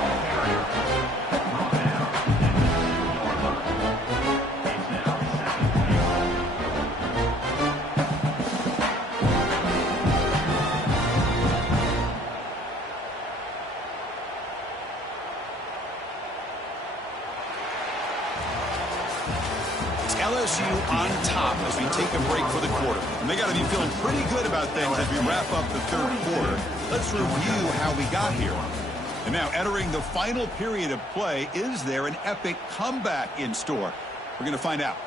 LSU on top as we take a break for the quarter. And they got to be feeling pretty good about things as we wrap up the third quarter. Let's review how we got here. And now entering the final period of play, is there an epic comeback in store? We're going to find out.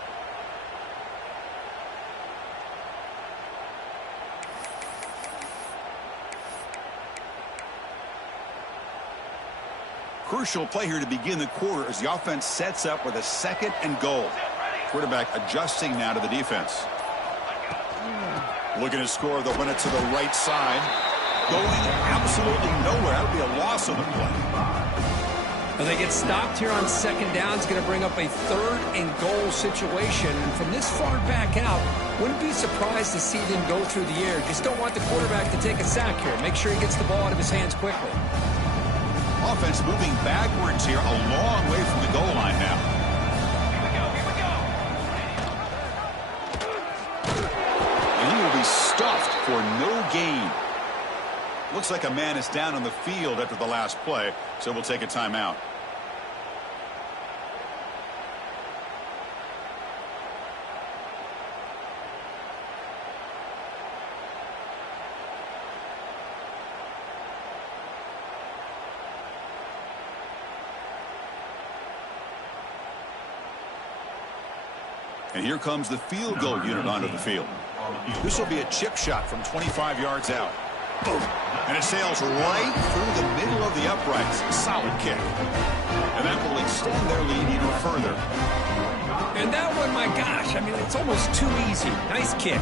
Crucial play here to begin the quarter as the offense sets up with a 2nd and goal. Quarterback adjusting now to the defense. Looking to score, they'll run it to the right side. Going absolutely nowhere. That would be a loss of the play. Well, they get stopped here on 2nd down. It's going to bring up a 3rd and goal situation. And from this far back out, wouldn't be surprised to see them go through the air. Just don't want the quarterback to take a sack here. Make sure he gets the ball out of his hands quickly. Offense moving backwards here, a long way from the goal line now. And he will be stuffed for no gain. Looks like a man is down on the field after the last play, so we'll take a timeout. And here comes the field goal unit onto the field. This will be a chip shot from 25 yards out. And it sails right through the middle of the uprights. Solid kick. And that will extend their lead even further. And that one, my gosh, I mean, it's almost too easy. Nice kick.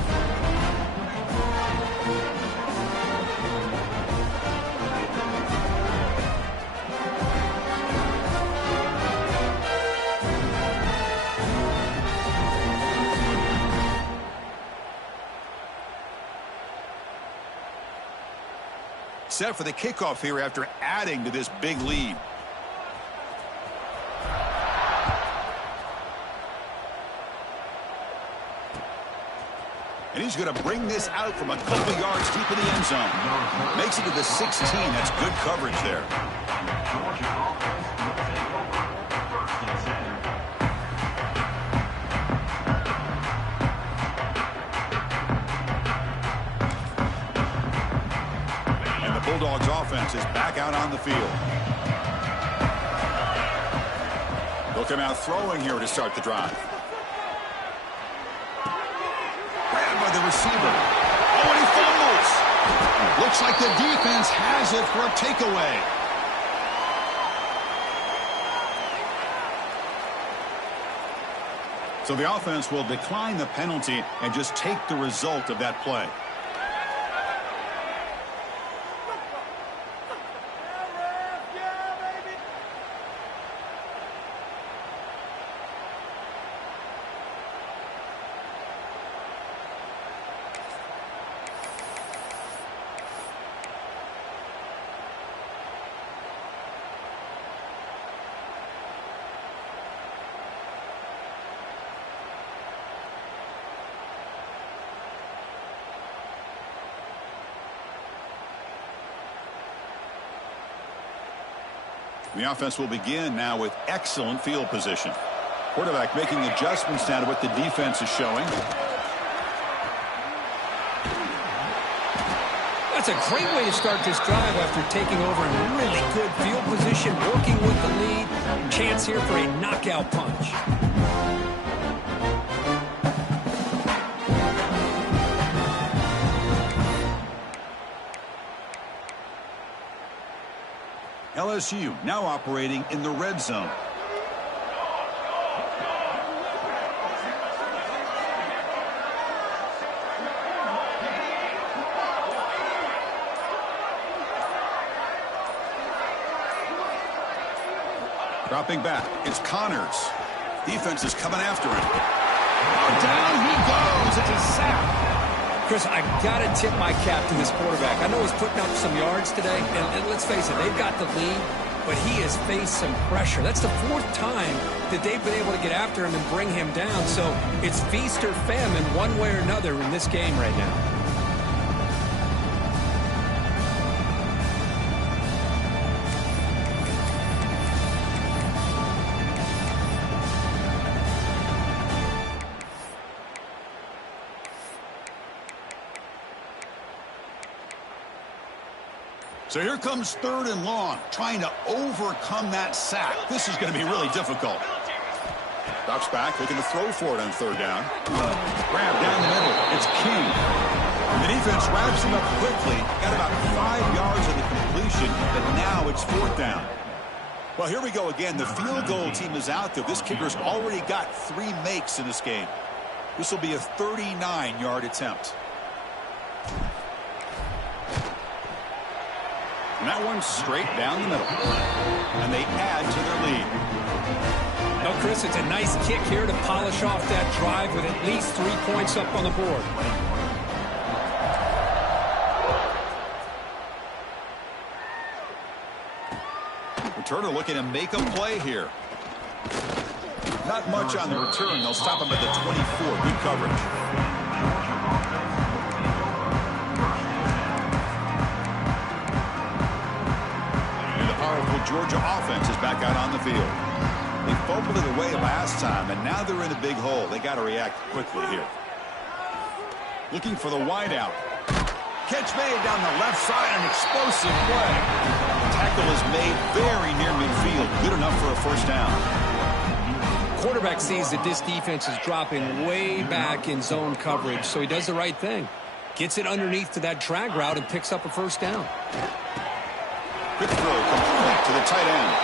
Set for the kickoff here after adding to this big lead. And he's going to bring this out from a couple yards deep in the end zone. Makes it to the 16. That's good coverage there. Bulldogs offense is back out on the field. They'll come out throwing here to start the drive. Grabbed by the receiver. Oh, and he fumbles. Looks like the defense has it for a takeaway. So the offense will decline the penalty and just take the result of that play. The offense will begin now with excellent field position. Quarterback making adjustments now to what the defense is showing. That's a great way to start this drive after taking over in really good field position, working with the lead. Chance here for a knockout punch. LSU now operating in the red zone. Dropping back, it's Connors. Defense is coming after him. Oh, down he goes. It's a sack. Chris, I got to tip my cap to this quarterback. I know he's putting up some yards today, and let's face it, they've got the lead, but he has faced some pressure. That's the 4th time that they've been able to get after him and bring him down. So it's feast or famine one way or another in this game right now. So here comes 3rd and long, trying to overcome that sack. This is going to be really difficult. Ducks back, looking to throw for it on 3rd down. Grab down the middle. It's King. The defense wraps him up quickly. Got about 5 yards of the completion, but now it's 4th down. Well, here we go again. The field goal team is out there. This kicker's already got 3 makes in this game. This will be a 39-yard attempt. And that one's straight down the middle. And they add to their lead. No, Chris, it's a nice kick here to polish off that drive with at least 3 points up on the board. Returner looking to make a play here. Not much on the return. They'll stop him at the 24. Good coverage. Georgia offense is back out on the field. They fumbled it away last time, and now they're in a big hole. They got to react quickly here. Looking for the wideout. Catch made down the left side, an explosive play. Tackle is made very near midfield. Good enough for a 1st down. Quarterback sees that this defense is dropping way back in zone coverage, so he does the right thing. Gets it underneath to that drag route and picks up a 1st down. Quick throw complete to the tight end.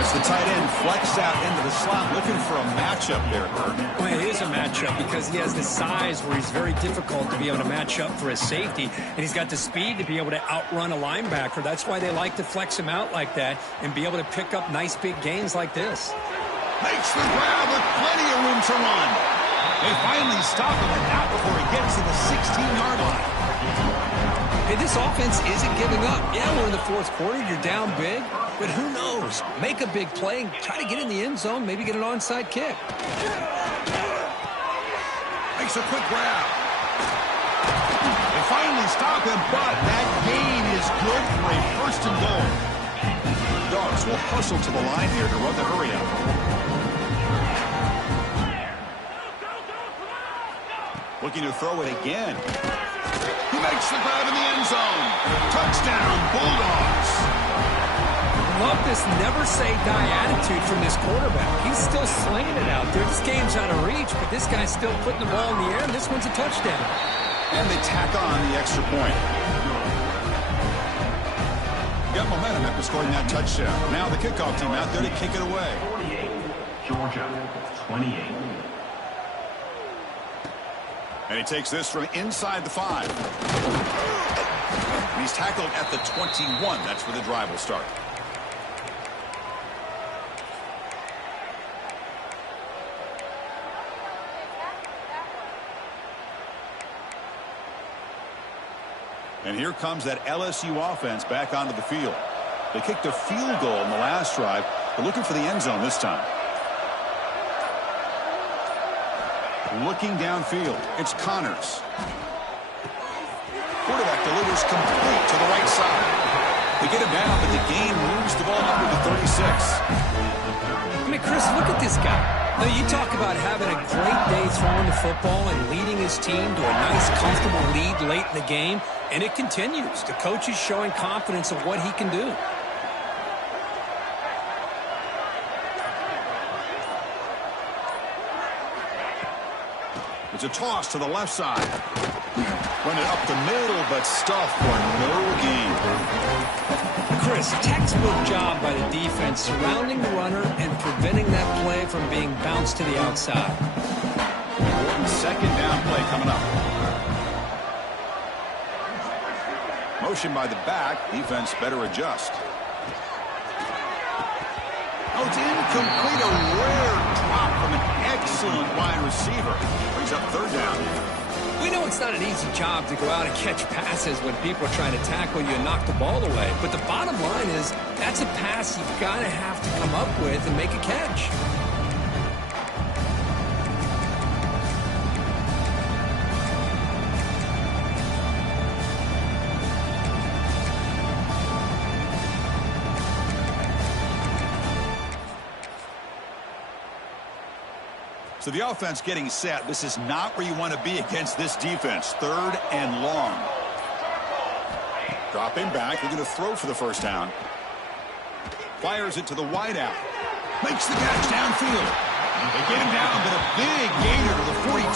It's the tight end flexed out into the slot, looking for a matchup there, Kurt. Well, it is a matchup because he has the size where he's very difficult to be able to match up for his safety, and he's got the speed to be able to outrun a linebacker. That's why they like to flex him out like that and be able to pick up nice big gains like this. Makes the grab with plenty of room to run. They finally stop him, and not before he gets to the 16-yard line. Hey, this offense isn't giving up. Yeah, we're in the 4th quarter. You're down big. But who knows? Make a big play and try to get in the end zone, maybe get an onside kick. Makes a quick grab. They finally stop him, but that gain is good for a 1st and goal. Dogs will hustle to the line here to run the hurry up. Looking to throw it again. He makes the grab in the end zone. Touchdown, Bulldogs. Love this never-say-die attitude from this quarterback. He's still slinging it out there. This game's out of reach, but this guy's still putting the ball in the air, and this one's a touchdown. And they tack on the extra point. Got momentum after scoring that touchdown. Now the kickoff team out there to kick it away. 48, Georgia, 28. And he takes this from inside the 5. And he's tackled at the 21. That's where the drive will start. And here comes that LSU offense back onto the field. They kicked a field goal in the last drive. They're looking for the end zone this time. Looking downfield, it's Connors. Quarterback delivers complete to the right side. They get him down, but the gain moves the ball number to 36. I mean, Chris, look at this guy. Now, you talk about having a great day throwing the football and leading his team to a nice, comfortable lead late in the game, and it continues. The coach is showing confidence of what he can do. It's a toss to the left side. Run it up the middle, but stuffed for no gain. Chris, textbook job by the defense surrounding the runner and preventing that play from being bounced to the outside. Important 2nd down play coming up. Motion by the back. Defense better adjust. Oh, it's incomplete. A rare drop from an excellent wide receiver. Brings up 3rd down. We know it's not an easy job to go out and catch passes when people are trying to tackle you and knock the ball away. But the bottom line is that's a pass you've got to have to come up with and make a catch. So the offense getting set. This is not where you want to be against this defense. 3rd and long. Dropping back, they're going to throw for the first down. Fires it to the wideout. Makes the catch downfield. They get him down, but a big gainer to the 42.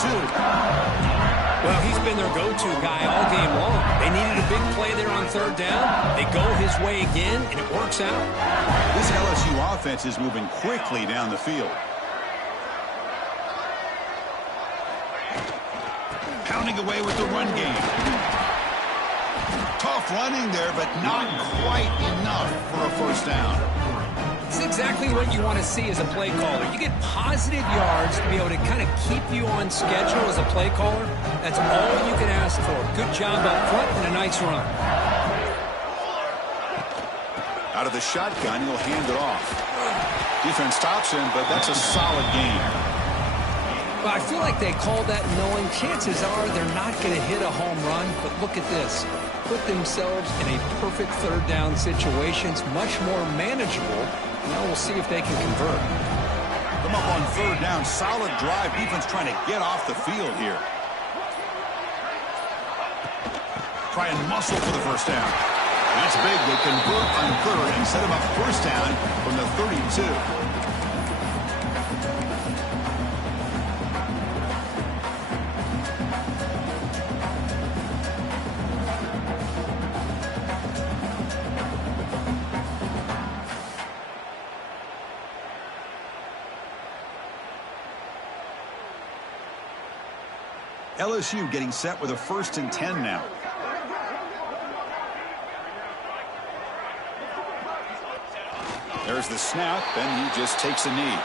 Well, he's been their go-to guy all game long. They needed a big play there on third down. They go his way again, and it works out. This LSU offense is moving quickly down the field. Pounding away with the run game. Tough running there, but not quite enough for a first down. It's exactly what you want to see as a play caller. You get positive yards to be able to kind of keep you on schedule as a play caller. That's all you can ask for. Good job up front and a nice run. Out of the shotgun, he'll hand it off. Defense stops him, but that's a solid gain. Well, I feel like they called that knowing chances are they're not going to hit a home run, but look at this. Put themselves in a perfect third down situation. It's much more manageable. Now we'll see if they can convert. Come up on third down. Solid drive. Defense trying to get off the field here. Try and muscle for the first down. That's big. They convert on third and set him up first down from the 32. LSU getting set with a 1st and 10 now. There's the snap, and he just takes a knee.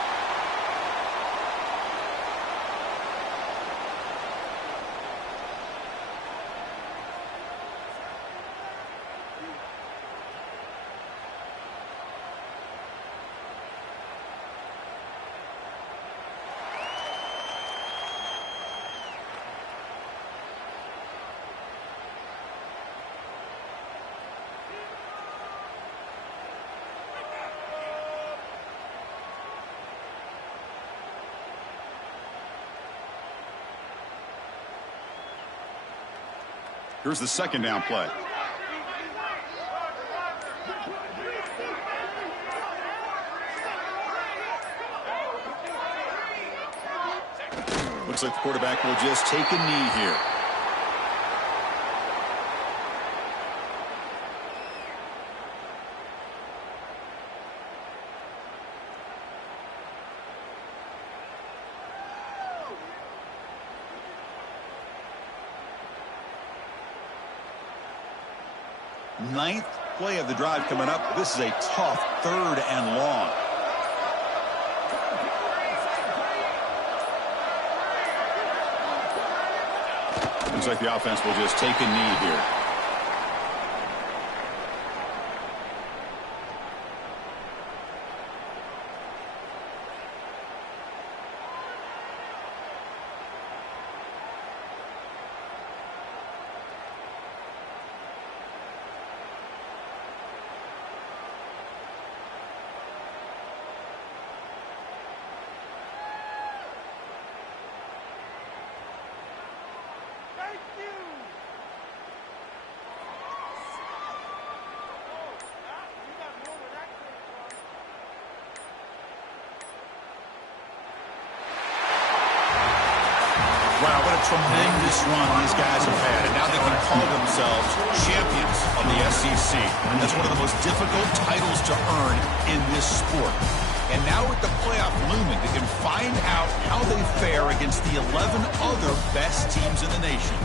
Here's the 2nd down play. Looks like the quarterback will just take a knee here. Ninth play of the drive coming up. This is a tough 3rd and long. Looks like the offense will just take a knee here. Wow, what a tremendous run these guys have had, and now they can call themselves champions of the SEC. That's one of the most difficult titles to earn in this sport. And now with the playoff looming, they can find out how they fare against the 11 other best teams in the nation.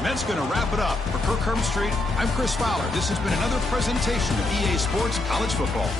And that's going to wrap it up. For Kirk Herbstreit, I'm Chris Fowler. This has been another presentation of EA Sports College Football.